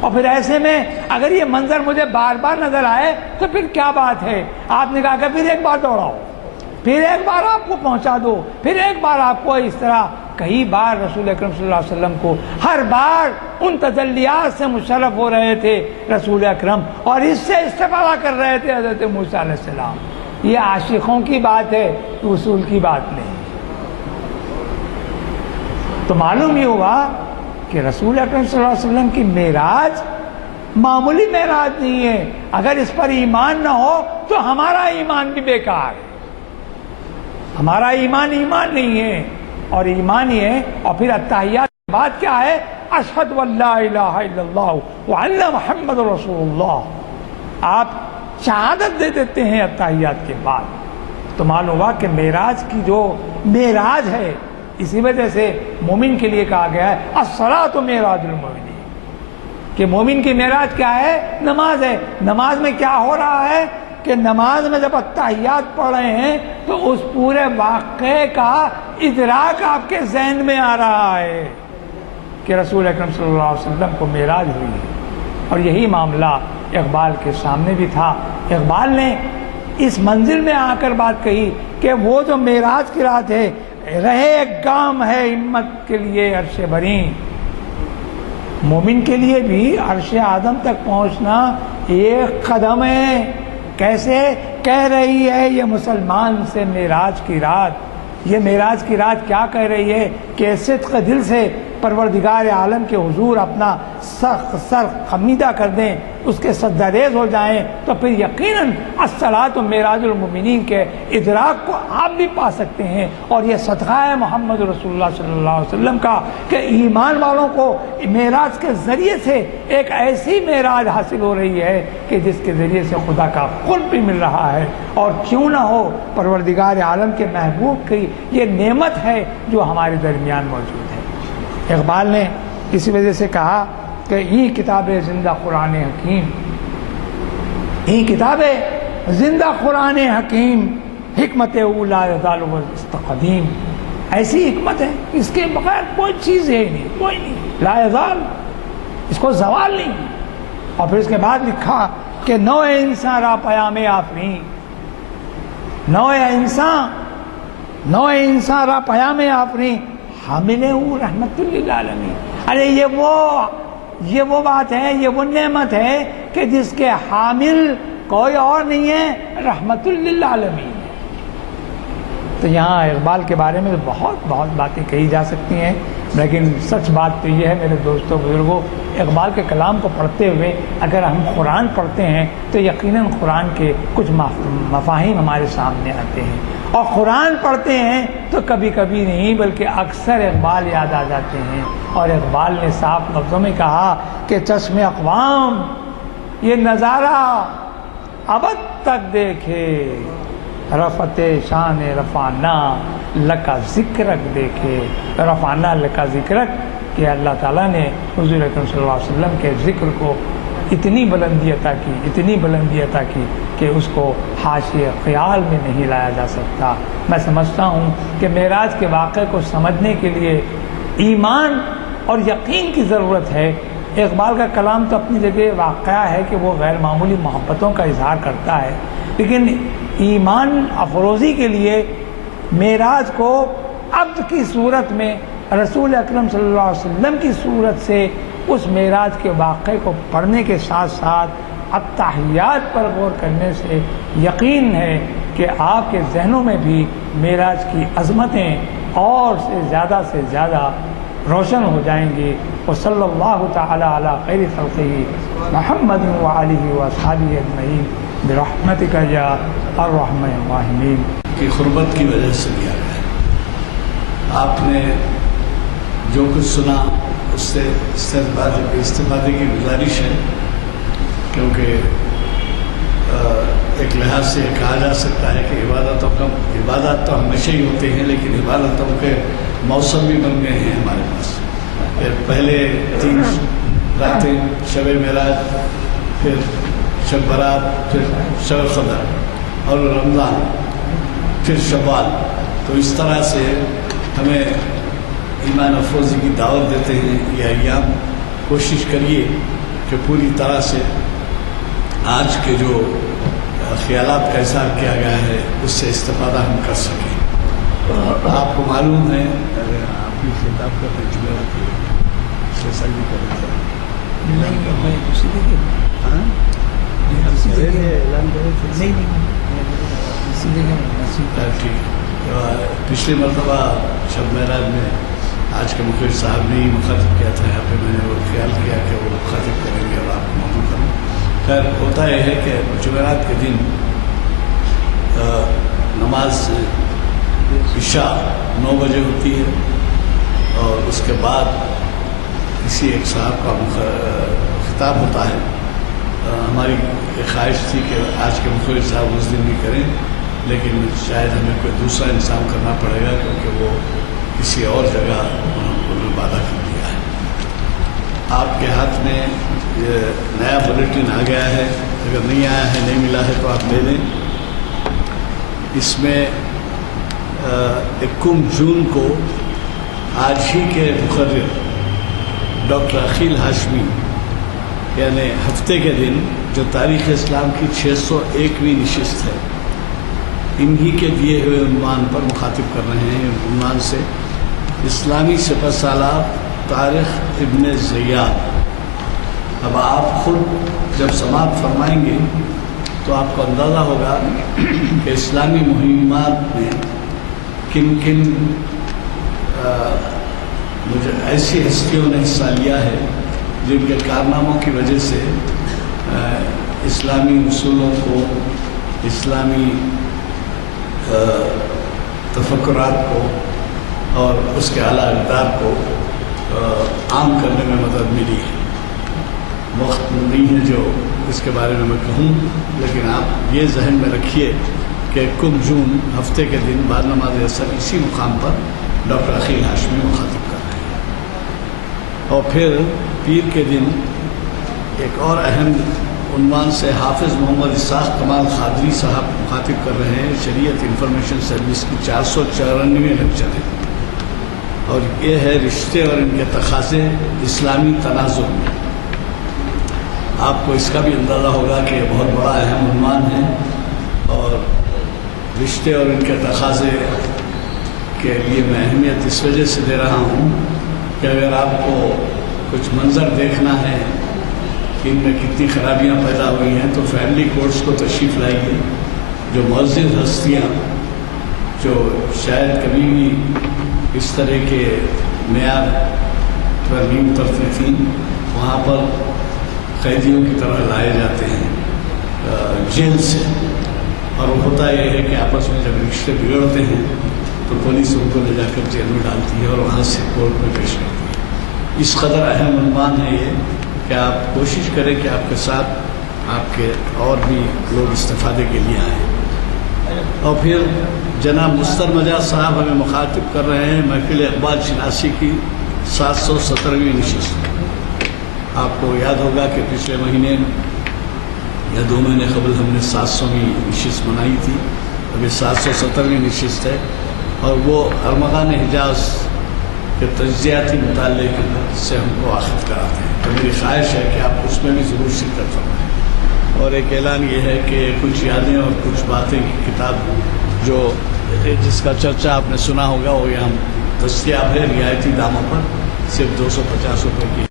اور پھر ایسے میں اگر یہ منظر مجھے بار بار نظر آئے تو پھر کیا بات ہے؟ آپ نے کہا کہ پھر ایک بار دوڑاؤ، پھر ایک بار آپ کو پہنچا دو، پھر ایک بار آپ کو. اس طرح کئی بار رسول اکرم صلی اللہ علیہ وسلم کو ہر بار ان تجلیات سے مشرف ہو رہے تھے رسول اکرم، اور اس سے استفادہ کر رہے تھے حضرت موسیٰ علیہ السلام. یہ عاشقوں کی بات ہے، اصول کی بات نہیں. تو معلوم یہ ہوا کہ رسول اکرم صلی اللہ علیہ وسلم کی معراج معمولی معراج نہیں ہے. اگر اس پر ایمان نہ ہو تو ہمارا ایمان بھی بیکار ہے. ہمارا ایمان نہیں ہے. اور ایمان ہی ہے. اور پھر اتحیات کی بات کیا ہے؟ اشہد ان لا الہ الا اللہ وان محمد رسول اللہ. آپ شہادت دے دیتے ہیں اتحیات کے بعد. تو معلوم ہوا کہ معراج کی جو معراج ہے، اسی وجہ سے مومن کے لیے کہا گیا ہے الصلاۃ معراج المومنین، کہ مومن کی معراج کیا ہے؟ نماز ہے. نماز میں کیا ہو رہا ہے کہ نماز میں جب اتحیات پڑھ رہے ہیں تو اس پورے واقعے کا ادراک آپ کے ذہن میں آ رہا ہے کہ رسول اکرم صلی اللہ علیہ وسلم کو معراج ہوئی ہے. اور یہی معاملہ اقبال کے سامنے بھی تھا. اقبال نے اس منزل میں آ کر بات کہی کہ وہ جو معراج کی رات ہے، رہے ایک گام ہے ہمت کے لیے عرش بری. مومن کے لیے بھی عرش آدم تک پہنچنا ایک قدم ہے. کیسے کہہ رہی ہے یہ مسلمان سے معراج کی رات؟ یہ معراج کی رات کیا کہہ رہی ہے کہ صدق دل سے پروردگار عالم کے حضور اپنا سر خمیدہ کر دیں، اس کے سجدہ ہو جائیں، تو پھر یقیناً الصلاۃ معراج المومنین کے ادراک کو آپ بھی پا سکتے ہیں. اور یہ صدقہ ہے محمد رسول اللہ صلی اللہ علیہ وسلم کا کہ ایمان والوں کو معراج کے ذریعے سے ایک ایسی معراج حاصل ہو رہی ہے کہ جس کے ذریعے سے خدا کا قرب بھی مل رہا ہے. اور کیوں نہ ہو، پروردگار عالم کے محبوب کی یہ نعمت ہے جو ہمارے درمیان موجود ہے. اقبال نے اسی وجہ سے کہا کہ یہ کتاب زندہ قرآن حکیم، یہ کتاب زندہ قرآن حکیم، حکمت اولا یزال قدیم. ایسی حکمت ہے اس کے بغیر کوئی چیز ہے نہیں، کوئی نہیں، لا یزال، اس کو زوال نہیں. اور پھر اس کے بعد لکھا کہ نوع انسان را پیام آفرین، نوع انسان را پیام آفرین حامل رحمت للعالمین. ارے یہ وہ بات ہے، یہ وہ نعمت ہے کہ جس کے حامل کوئی اور نہیں ہے، رحمت للعالمین. تو یہاں اقبال کے بارے میں بہت باتیں کہی جا سکتی ہیں، لیکن سچ بات تو یہ ہے میرے دوستوں بزرگوں، اقبال کے کلام کو پڑھتے ہوئے اگر ہم قرآن پڑھتے ہیں تو یقیناً قرآن کے کچھ مفاہیم ہمارے سامنے آتے ہیں. اور قرآن پڑھتے ہیں تو کبھی کبھی نہیں بلکہ اکثر اقبال یاد آ جاتے ہیں. اور اقبال نے صاف لفظوں میں کہا کہ چشم اقوام یہ نظارہ ابد تک دیکھے، رفعت شان رفعنا لکا ذکرک دیکھے. رفعنا لکا ذکرک کہ اللہ تعالیٰ نے حضور اکرم صلی اللہ علیہ وسلم کے ذکر کو اتنی بلندی عطا کی کہ اس کو حاشیے خیال میں نہیں لایا جا سکتا۔ میں سمجھتا ہوں کہ معراج کے واقعے کو سمجھنے کے لیے ایمان اور یقین کی ضرورت ہے۔ اقبال کا کلام تو اپنی جگہ واقعہ ہے کہ وہ غیر معمولی محبتوں کا اظہار کرتا ہے، لیکن ایمان افروزی کے لیے معراج کو عبد کی صورت میں رسول اکرم صلی اللہ علیہ وسلم کی صورت سے اس معراج کے واقعے کو پڑھنے کے ساتھ ساتھ التحیات پر غور کرنے سے یقین ہے کہ آپ کے ذہنوں میں بھی معراج کی عظمتیں اور سے زیادہ روشن ہو جائیں گی۔ وصلی اللہ تعالی علی خیر خلقہ محمد وآلہ واصحابہ اجمعین برحمتک یا ارحم الراحمین۔ کی غربت کی وجہ سے کیا گیا، آپ نے جو کچھ سنا اس سے استفادے کی گزارش ہے، کیونکہ ایک لحاظ سے کہا جا سکتا ہے کہ عبادات تو ہمیشہ ہی ہوتے ہیں، لیکن عبادتوں کے موسم بھی بن گئے ہیں ہمارے پاس۔ پہلے 3 راتیں شب معراج، پھر شب برات، پھر شب قدر اور رمضان، پھر شوال۔ تو اس طرح سے ہمیں ایمان افروزی کی دعوت دیتے ہیں یہ ایام۔ کوشش کریے کہ پوری طرح سے آج کے جو خیالات کا اظہار کیا گیا ہے اس سے استفادہ ہم کر سکیں۔ آپ کو معلوم ہے آپ کی خطاب کا ترجمہ بھی کرتے ٹھیک۔ پچھلی مرتبہ شب معراج میں آج کے مخیر صاحب نے ہی مخاطب کیا تھا، یہاں پہ میں نے وہ خیال کیا کہ وہ مخاطب کریں گے اور آپ کو موضوع کروں۔ خیر ہوتا یہ ہے کہ جمعرات کے دن نماز عشاء 9 بجے ہوتی ہے، اور اس کے بعد کسی ایک صاحب کا خطاب ہوتا ہے۔ ہماری خواہش تھی کہ آج کے مخیر صاحب اس دن بھی کریں، لیکن شاید ہمیں کوئی دوسرا انتظام کرنا پڑے گا، کیونکہ وہ کسی اور جگہ انہوں نے وعدہ کر دیا ہے۔ آپ کے ہاتھ میں یہ نیا بلیٹن آ گیا ہے، اگر نہیں آیا ہے، نہیں ملا ہے تو آپ لے لیں۔ اس میں 21 جون کو آج ہی کے مقرر ڈاکٹر عقیل ہاشمی، یعنی ہفتے کے دن جو تاریخ اسلام کی 601ویں نشست ہے، انہی کے دیے ہوئے عنوان پر مخاطب کر رہے ہیں۔ عنوان سے اسلامی سپہ سالار طارق ابن زیاد۔ اب آپ خود جب سماعت فرمائیں گے تو آپ کو اندازہ ہوگا کہ اسلامی مہمات میں کن کن مجھے ایسی ہستیوں نے حصہ لیا ہے جن کے کارناموں کی وجہ سے اسلامی اصولوں کو، اسلامی تفکرات کو اور اس کے اعلیٰ اقدار کو عام کرنے میں مدد ملی ہے۔ وقت نہیں ہے جو اس کے بارے میں کہوں، لیکن آپ یہ ذہن میں رکھیے کہ 21 جون ہفتے کے دن بعد نماز عصر اسی مقام پر ڈاکٹر عقیل ہاشمی مخاطب کر رہے ہیں۔ اور پھر پیر کے دن ایک اور اہم عنوان سے حافظ محمد اسحاق کمال قادری صاحب مخاطب کر رہے ہیں۔ شریعت انفارمیشن سروس کی 494ویں لیکچر ہے، اور یہ ہے رشتے اور ان کے تقاضے اسلامی تناظر میں۔ آپ کو اس کا بھی اندازہ ہوگا کہ یہ بہت بڑا اہم عنوان ہے، اور رشتے اور ان کے تقاضے کے لیے میں اہمیت اس وجہ سے دے رہا ہوں کہ اگر آپ کو کچھ منظر دیکھنا ہے کہ ان میں کتنی خرابیاں پیدا ہوئی ہیں تو فیملی کورٹس کو تشریف لائیے۔ جو معزز ہستیاں جو شاید کبھی بھی اس طرح کے معیار پر نہیں اترتی تھیں، وہاں پر قیدیوں کی طرح لائے جاتے ہیں جیل سے، اور ہوتا یہ ہے کہ آپس میں جب رشتے بگڑتے ہیں تو پولیس ان کو لے جا کر جیل میں ڈالتی ہے اور وہاں سے کورٹ میں پیش کرتی ہے۔ اس قدر اہم عنوان ہے یہ کہ آپ کوشش کریں کہ آپ کے ساتھ آپ کے اور بھی لوگ استفادے کے لیے آئیں۔ اور پھر جناب مستر مجاز صاحب ہمیں مخاطب کر رہے ہیں محفل اقبال شناسی کی 717ویں نشست۔ آپ کو یاد ہوگا کہ پچھلے مہینے یا 2 مہینے قبل ہم نے 700ویں نشست منائی تھی. ابھی 770ویں نشست ہے اور وہ ارمغان حجاز کے تجزیاتی مطالعے سے ہم کو واقف کراتے ہیں. تو میری خواہش ہے کہ آپ اس میں بھی ضرور شرکت فرمائیں. اور ایک اعلان یہ ہے کہ کچھ یادیں اور کچھ باتیں کی کتاب جس کا چرچہ آپ نے سنا ہوگا وہ یہاں دستیاب ہے رعایتی داموں پر صرف 250 روپے کی.